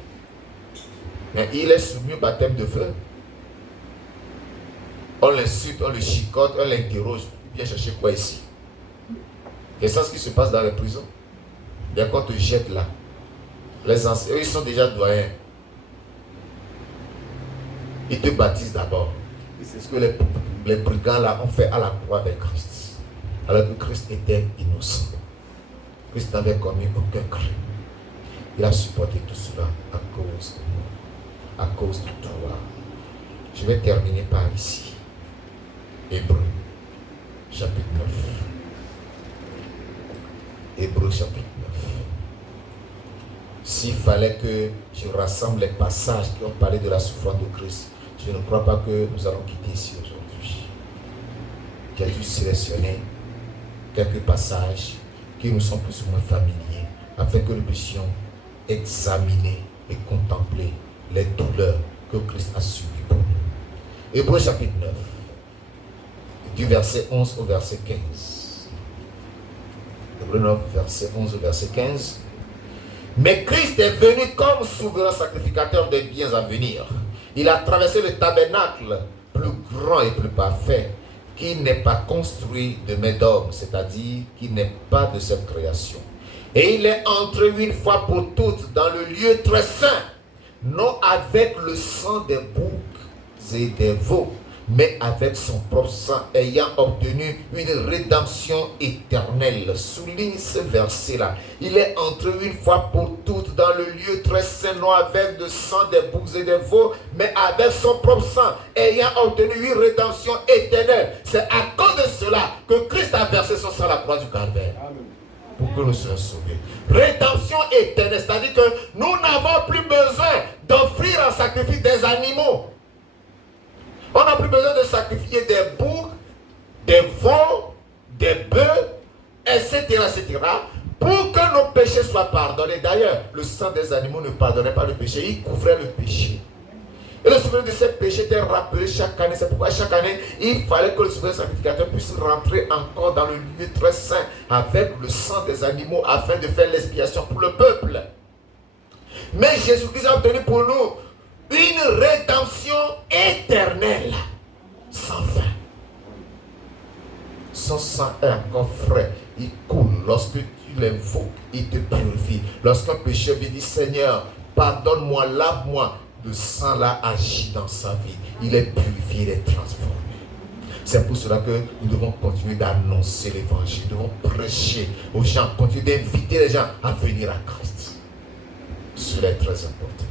mais il est soumis au baptême de feu. On l'insulte, on le chicote, on l'interroge. Viens chercher quoi ici? Et c'est ce qui se passe dans les prisons. Bien qu'on te jette là. Les anciens, eux, ils sont déjà doyens. Ils te baptisent d'abord. Et c'est ce que les brigands là ont fait à la croix avec Christ. Alors que Christ était innocent. Christ n'avait commis aucun crime. Il a supporté tout cela à cause de moi, à cause de toi. Je vais terminer par ici. Hébreux, chapitre 9. Hébreux, chapitre 9. S'il fallait que je rassemble les passages qui ont parlé de la souffrance de Christ, je ne crois pas que nous allons quitter ici aujourd'hui. J'ai dû sélectionner quelques passages qui nous sont plus ou moins familiers, afin que nous puissions examiner et contempler les douleurs que Christ a subies pour nous. Hébreux chapitre 9, du verset 11 au verset 15. Hébreux 9, verset 11 au verset 15. Mais Christ est venu comme souverain sacrificateur des biens à venir. Il a traversé le tabernacle plus grand et plus parfait, qui n'est pas construit de main d'homme, c'est-à-dire qui n'est pas de cette création. Et il est entré une fois pour toutes dans le lieu très saint, non avec le sang des boucs et des veaux, mais avec son propre sang, ayant obtenu une rédemption éternelle. Souligne ce verset-là. Il est entré une fois pour toutes dans le lieu très saint, non avec le sang des boucs et des veaux, mais avec son propre sang, ayant obtenu une rédemption éternelle. C'est à cause de cela que Christ a versé son sang à la croix du Calvaire. Pour que nous soyons sauvés. Rédemption éternelle, c'est-à-dire que nous n'avons plus besoin d'offrir en sacrifice des animaux. On n'a plus besoin de sacrifier des boucs, des veaux, des bœufs, etc., etc., pour que nos péchés soient pardonnés. D'ailleurs, le sang des animaux ne pardonnait pas le péché, il couvrait le péché. Et le souvenir de ces péchés était rappelé chaque année. C'est pourquoi chaque année, il fallait que le souverain sacrificateur puisse rentrer encore dans le lieu très saint avec le sang des animaux afin de faire l'expiation pour le peuple. Mais Jésus-Christ a obtenu pour nous une rédemption éternelle, sans fin. Son sang est encore frais, il coule. Lorsque tu l'invoques, il te purifie. Lorsqu'un pécheur vient dire: Seigneur, pardonne-moi, lave-moi, le sang là agit dans sa vie. Il est purifié, il est transformé. C'est pour cela que nous devons continuer d'annoncer l'évangile, nous devons prêcher aux gens, continuer d'inviter les gens à venir à Christ. Cela est très important.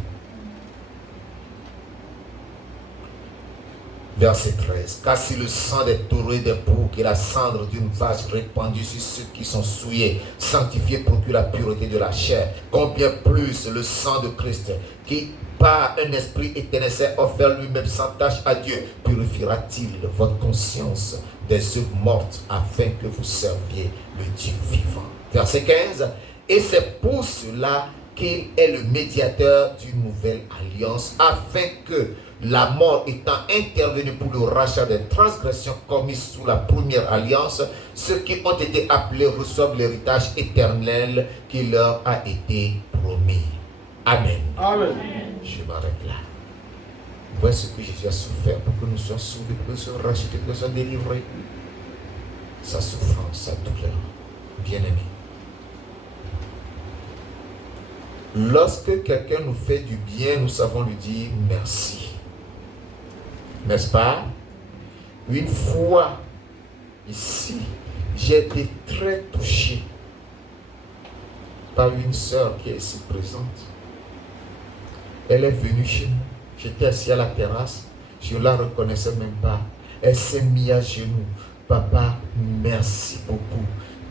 Verset 13. Car si le sang des taureaux et des boucs et la cendre d'une vache répandue sur ceux qui sont souillés, sanctifiés, procure la pureté de la chair, combien plus le sang de Christ, qui par un esprit éternel s'est offert lui-même sans tâche à Dieu, purifiera-t-il votre conscience des œuvres mortes afin que vous serviez le Dieu vivant. Verset 15. Et c'est pour cela qu'il est le médiateur d'une nouvelle alliance, afin que, la mort étant intervenue pour le rachat des transgressions commises sous la première alliance, ceux qui ont été appelés reçoivent l'héritage éternel qui leur a été promis. Amen. Amen. Je m'arrête là. Voici ce que Jésus a souffert pour que nous soyons sauvés, pour que nous soyons rachetés, pour que nous soyons délivrés. Sa souffrance, sa douleur. Bien-aimé. Lorsque quelqu'un nous fait du bien, nous savons lui dire merci. N'est-ce pas? Une fois, ici, j'ai été très touché par une sœur qui est ici présente. Elle est venue chez nous. J'étais assis à la terrasse. Je ne la reconnaissais même pas. Elle s'est mise à genoux. Papa, merci beaucoup.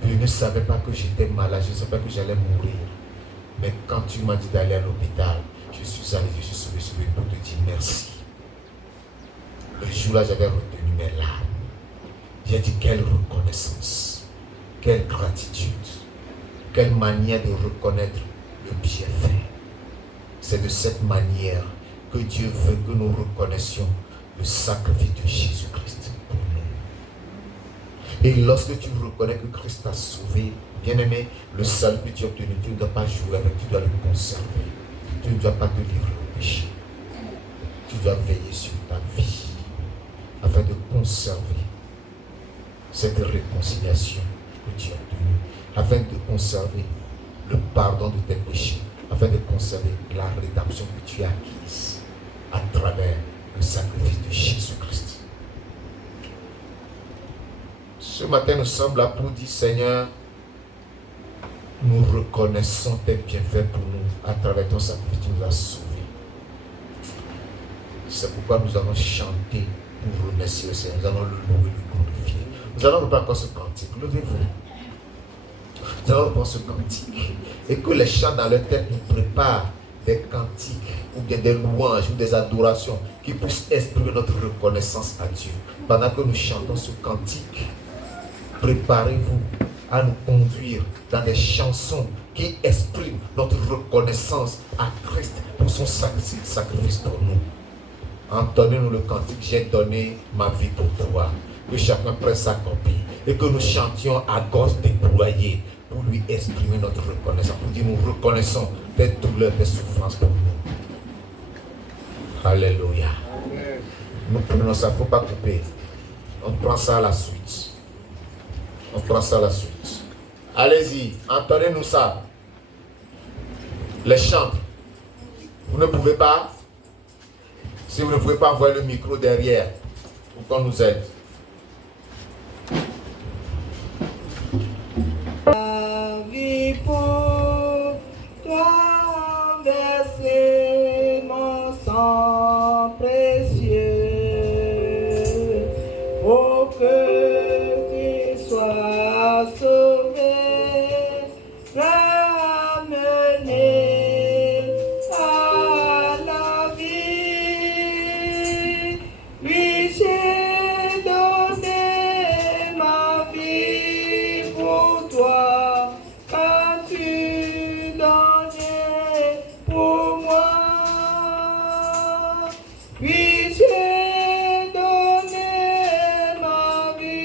Je ne savais pas que j'étais malade. Je ne savais pas que j'allais mourir. Mais quand tu m'as dit d'aller à l'hôpital, je suis allé, je suis sauvé pour te dire merci. Le jour-là, j'avais retenu mes larmes. J'ai dit quelle reconnaissance, quelle gratitude, quelle manière de reconnaître le bienfait. C'est de cette manière que Dieu veut que nous reconnaissions le sacrifice de Jésus-Christ pour nous. Et lorsque tu reconnais que Christ t'a sauvé, bien-aimé, le salut que tu as obtenu, tu ne dois pas jouer avec, tu dois le conserver. Tu ne dois pas te livrer au péché. Tu dois veiller sur ta vie afin de conserver cette réconciliation que tu as obtenue, afin de conserver le pardon de tes péchés, afin de conserver la rédemption que tu as acquise à travers le sacrifice de Jésus-Christ. Ce matin, nous sommes là pour dire, Seigneur, nous reconnaissons tes bienfaits pour nous à travers ton sacrifice, tu nous as sauvés. C'est pourquoi nous allons chanter pour remercier le Seigneur. Nous allons le louer, le glorifier. Nous allons reprendre ce cantique. Levez-vous. Nous allons reprendre ce cantique. Et que les chants dans leur tête nous préparent des cantiques ou bien des louanges ou des adorations qui puissent exprimer notre reconnaissance à Dieu. Pendant que nous chantons ce cantique, préparez-vous à nous conduire dans des chansons qui expriment notre reconnaissance à Christ pour son sacrifice pour nous. Entendez-nous le cantique, j'ai donné ma vie pour toi. Que chacun prenne sa copie et que nous chantions à gorge déployée pour lui exprimer notre reconnaissance, pour dire nous reconnaissons tes douleurs, tes souffrances pour nous. Alléluia. Nous prenons ça, il ne faut pas couper. On prend ça à la suite. On prend ça à la suite. Allez-y, entendez-nous ça. Les chants. Vous ne pouvez pas. Si vous ne pouvez pas envoyer le micro derrière pour qu'on nous aide. La vie pour toi, verser mon sang précieux pour que tu sois sauvé, ramené à la vie. Oui, j'ai donné ma vie pour toi, car tu donnais pour moi. Oui, j'ai donné ma vie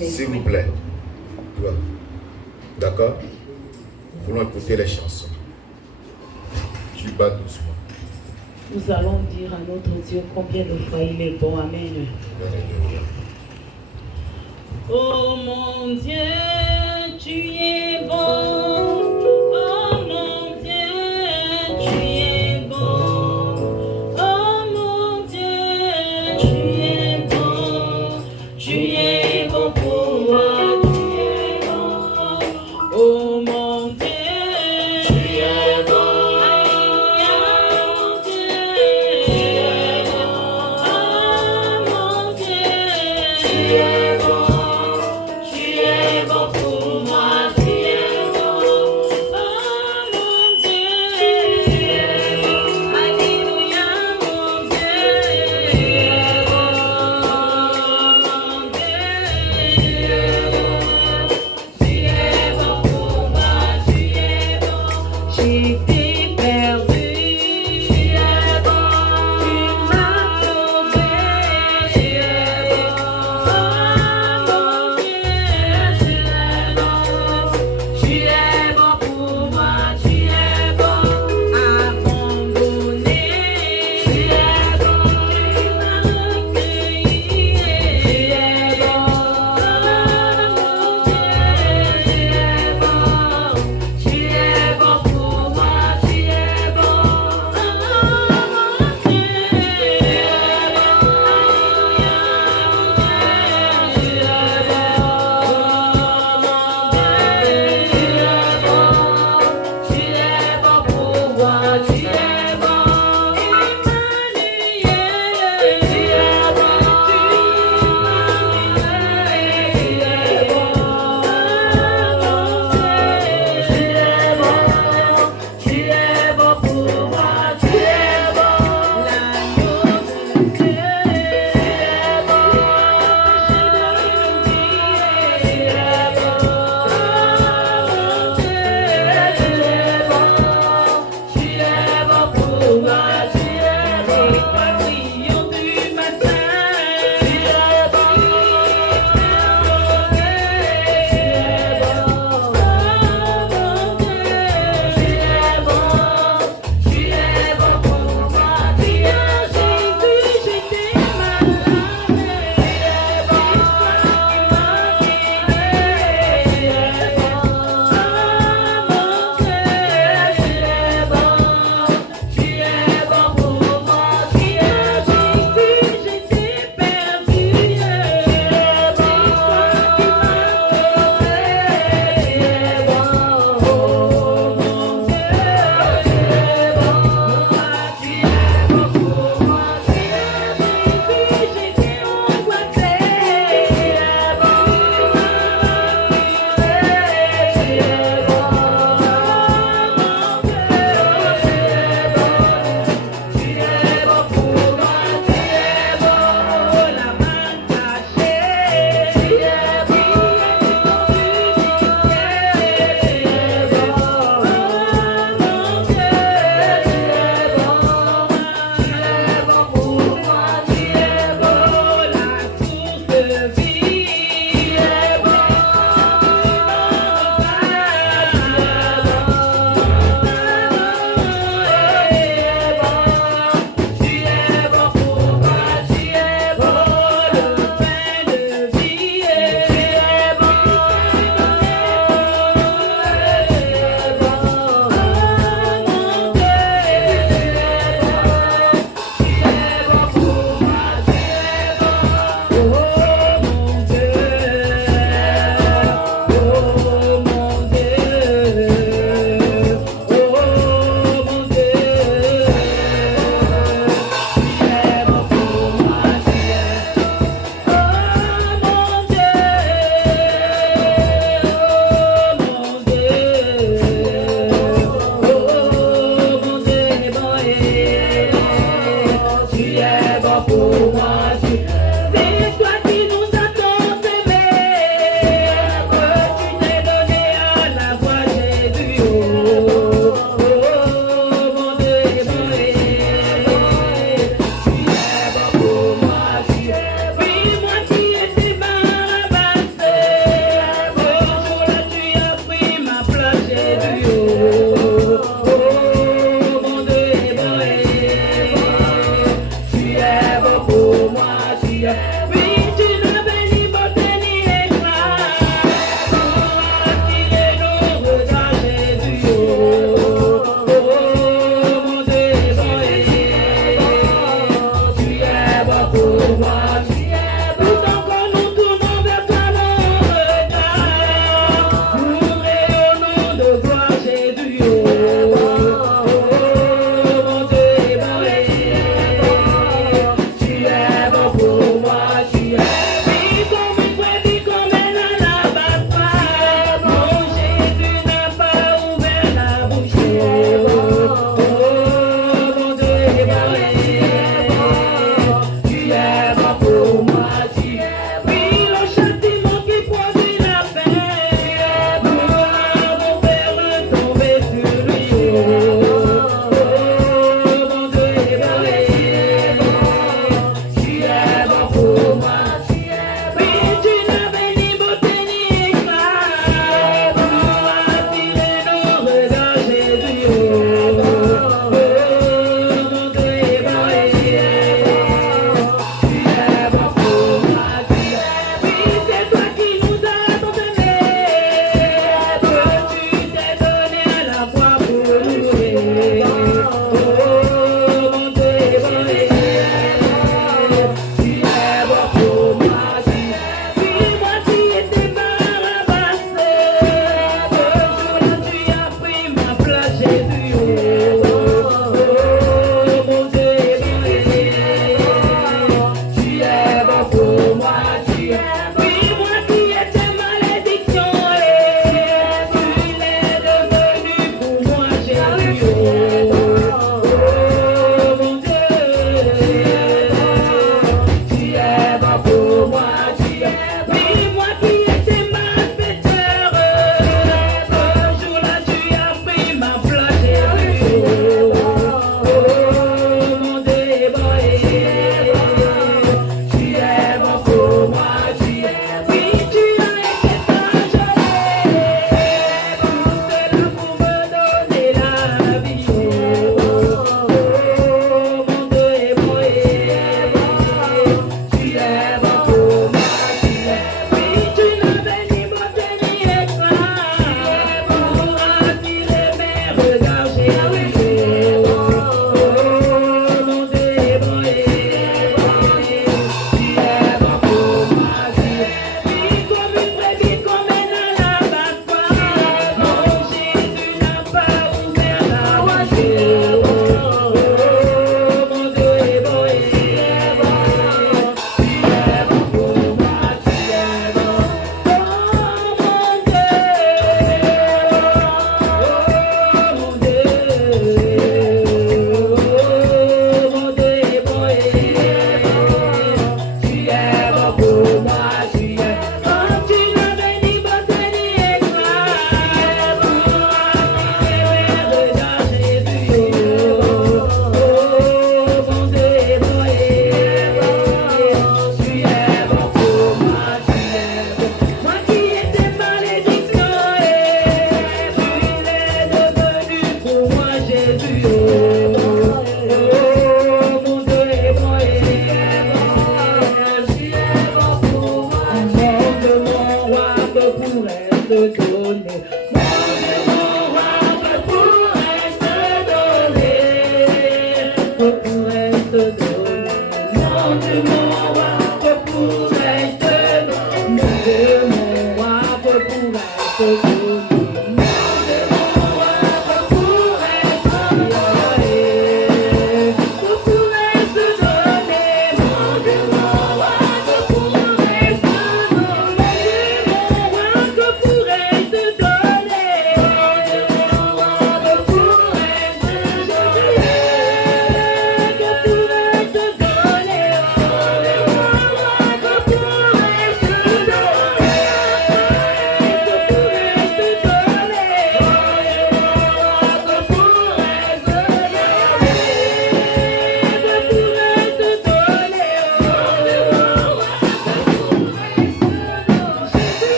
S'il vous plaît. D'accord? Nous voulons écouter les chansons. Tu bats doucement. Nous allons dire à notre Dieu combien de fois il est bon. Amen. Alléluia. Oh mon Dieu, tu es bon. Oh mon Dieu, tu es bon. Oh mon Dieu, tu es bon. Tu es bon pour moi. Tu es bon. Oh mon Dieu, tu es bon. Alléluia, mon Dieu, tu es bon. Oh mon Dieu, tu es bon. Tu es bon pour moi, tu es bon. Oh mon Dieu, tu es bon. Alléluia, mon Dieu, tu es bon. Mon Dieu, tu es bon. Tu es bon pour moi, tu es bon. J'étais perdu, tu es bon. Tu m'as sauvé, tu es bon.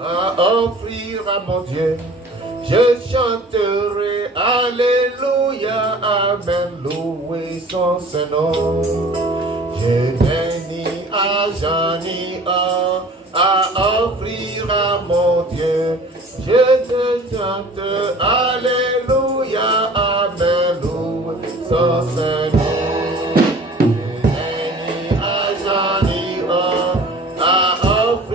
à offrir à mon Dieu. Je chanterai Alléluia, Amen, loué son Saint-Nom. Je n'ai ni argent ni or à offrir à mon Dieu. Je te chante Alléluia, Amen, loué son Saint-Nom. Alléluia, Amen.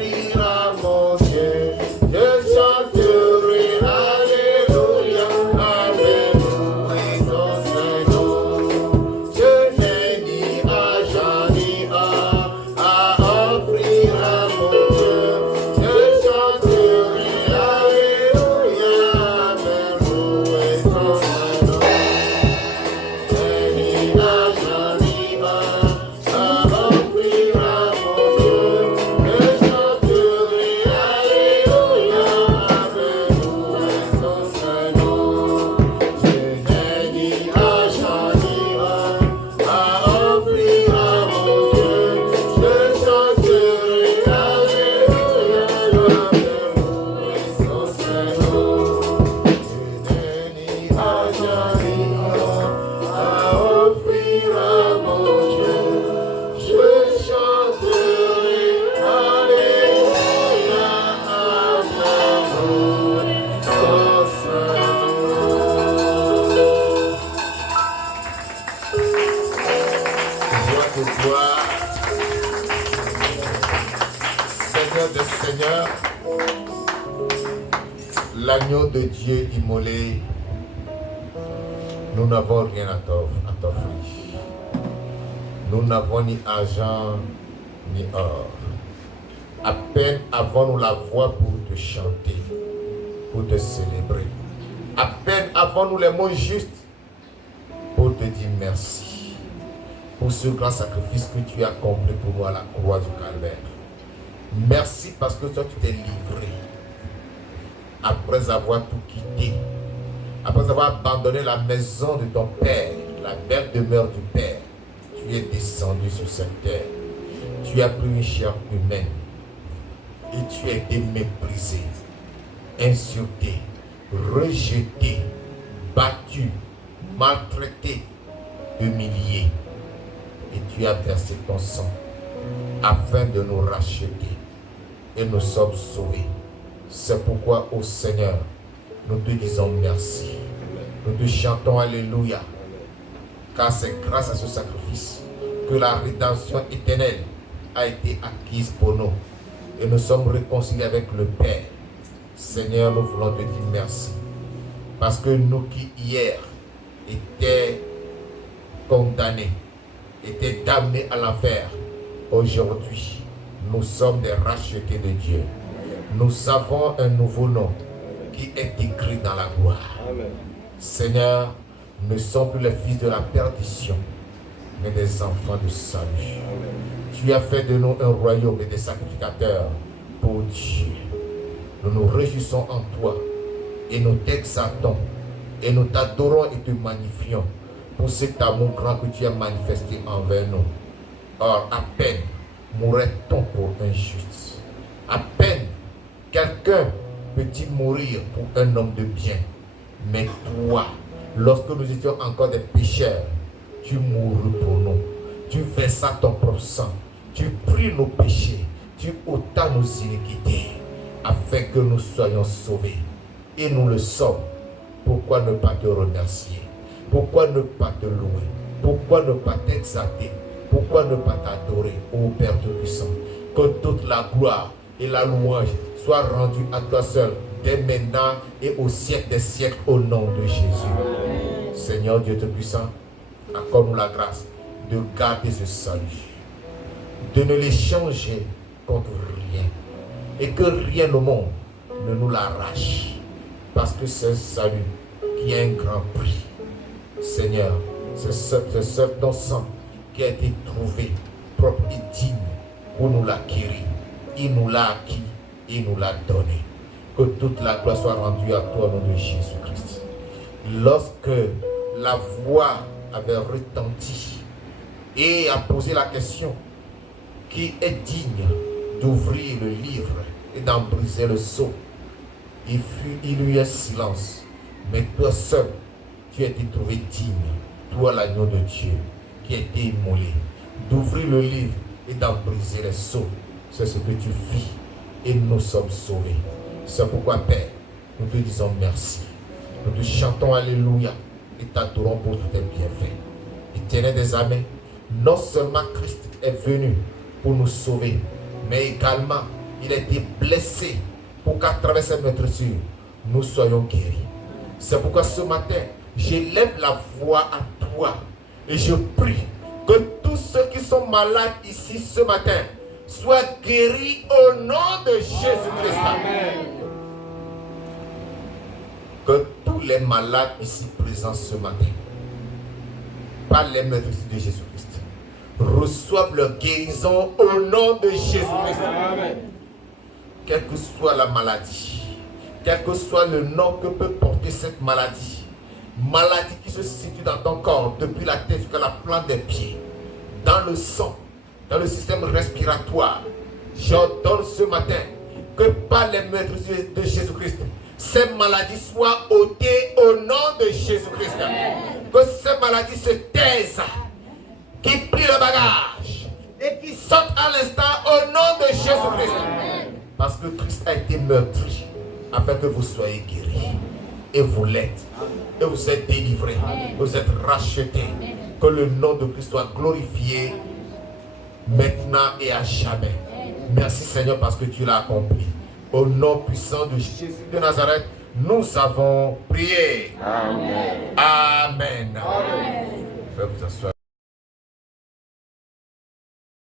Seigneur des Seigneurs, l'agneau de Dieu immolé, nous n'avons rien à t'offrir. Nous n'avons ni argent ni or. À peine avons-nous la voix pour te chanter, pour te célébrer. À peine avons-nous les mots justes pour te dire merci pour ce grand sacrifice que tu as accompli pour nous à la croix du Calvaire. Merci parce que toi tu t'es livré après avoir tout quitté, après avoir abandonné la maison de ton Père, la belle demeure du Père. Tu es descendu sur cette terre. Tu as pris une chair humaine et tu as été méprisé, insulté, rejeté, battu, maltraité, humilié. Et tu as versé ton sang afin de nous racheter. Et nous sommes sauvés. C'est pourquoi, ô Seigneur, nous te disons merci. Nous te chantons Alléluia. Car c'est grâce à ce sacrifice que la rédemption éternelle a été acquise pour nous. Et nous sommes réconciliés avec le Père. Seigneur, nous voulons te dire merci. Parce que nous qui hier étaient condamnés, étaient damnés à l'enfer, aujourd'hui, nous sommes des rachetés de Dieu. Nous avons un nouveau nom qui est écrit dans la gloire. Amen. Seigneur, nous ne sommes plus les fils de la perdition, mais des enfants du salut. Amen. Tu as fait de nous un royaume et des sacrificateurs pour Dieu. Nous nous réjouissons en toi et nous t'exaltons et nous t'adorons et te magnifions pour cet amour grand que tu as manifesté envers nous. Or, à peine mourrait-on pour un juste. À peine quelqu'un peut-il mourir pour un homme de bien. Mais toi, lorsque nous étions encore des pécheurs, tu mourus pour nous. Tu versas ton propre sang. Tu pris nos péchés. Tu ôtas nos iniquités afin que nous soyons sauvés. Et nous le sommes. Pourquoi ne pas te remercier? Pourquoi ne pas te louer? Pourquoi ne pas t'exalter? Pourquoi ne pas t'adorer, ô Père Tout-Puissant? Que toute la gloire et la louange soient rendues à toi seul, dès maintenant et au siècle des siècles, au nom de Jésus. Seigneur Dieu Tout-Puissant, accorde-nous la grâce de garder ce salut, de ne l'échanger contre rien, et que rien au monde ne nous l'arrache, parce que c'est un salut qui a un grand prix. Seigneur, c'est seul ton sang qui a été trouvé propre et digne pour nous l'acquérir. Il nous l'a acquis, il nous l'a donné. Que toute la gloire soit rendue à toi au nom de Jésus-Christ. Lorsque la voix avait retenti et a posé la question, qui est digne d'ouvrir le livre et d'en briser le sceau, il y eut un silence. Mais toi seul, tu as été trouvé digne, toi l'agneau de Dieu, qui a été immolé, d'ouvrir le livre et d'en briser les sceaux. C'est ce que tu fis et nous sommes sauvés. C'est pourquoi, Père, nous te disons merci. Nous te chantons Alléluia et t'adorons pour tous tes bienfaits. Éternel des armées, non seulement Christ est venu pour nous sauver, mais également il a été blessé pour qu'à travers cette meurtrissure, nous soyons guéris. C'est pourquoi ce matin, j'élève la voix à toi et je prie que tous ceux qui sont malades ici ce matin soient guéris au nom de Jésus-Christ. Amen. Que tous les malades ici présents ce matin, par les meurtrissures de Jésus-Christ, reçoivent leur guérison au nom de Jésus-Christ. Amen. Quelle que soit la maladie, quel que soit le nom que peut porter cette maladie, maladie qui se situe dans ton corps, depuis la tête jusqu'à la plante des pieds, dans le sang, dans le système respiratoire, j'ordonne ce matin que par les meurtrissures de Jésus-Christ, ces maladies soient ôtées au nom de Jésus-Christ. Que ces maladies se taisent, qui plient le bagage et qui sortent à l'instant au nom de Jésus-Christ. Parce que Christ a été meurtri afin que vous soyez guéris. Et vous l'êtes. Et vous êtes délivrés. Vous êtes rachetés. Que le nom de Christ soit glorifié maintenant et à jamais. Merci Seigneur parce que tu l'as accompli. Au nom puissant de Jésus de Nazareth, nous avons prié. Amen. Amen. Amen. Vous pouvez vous asseoir.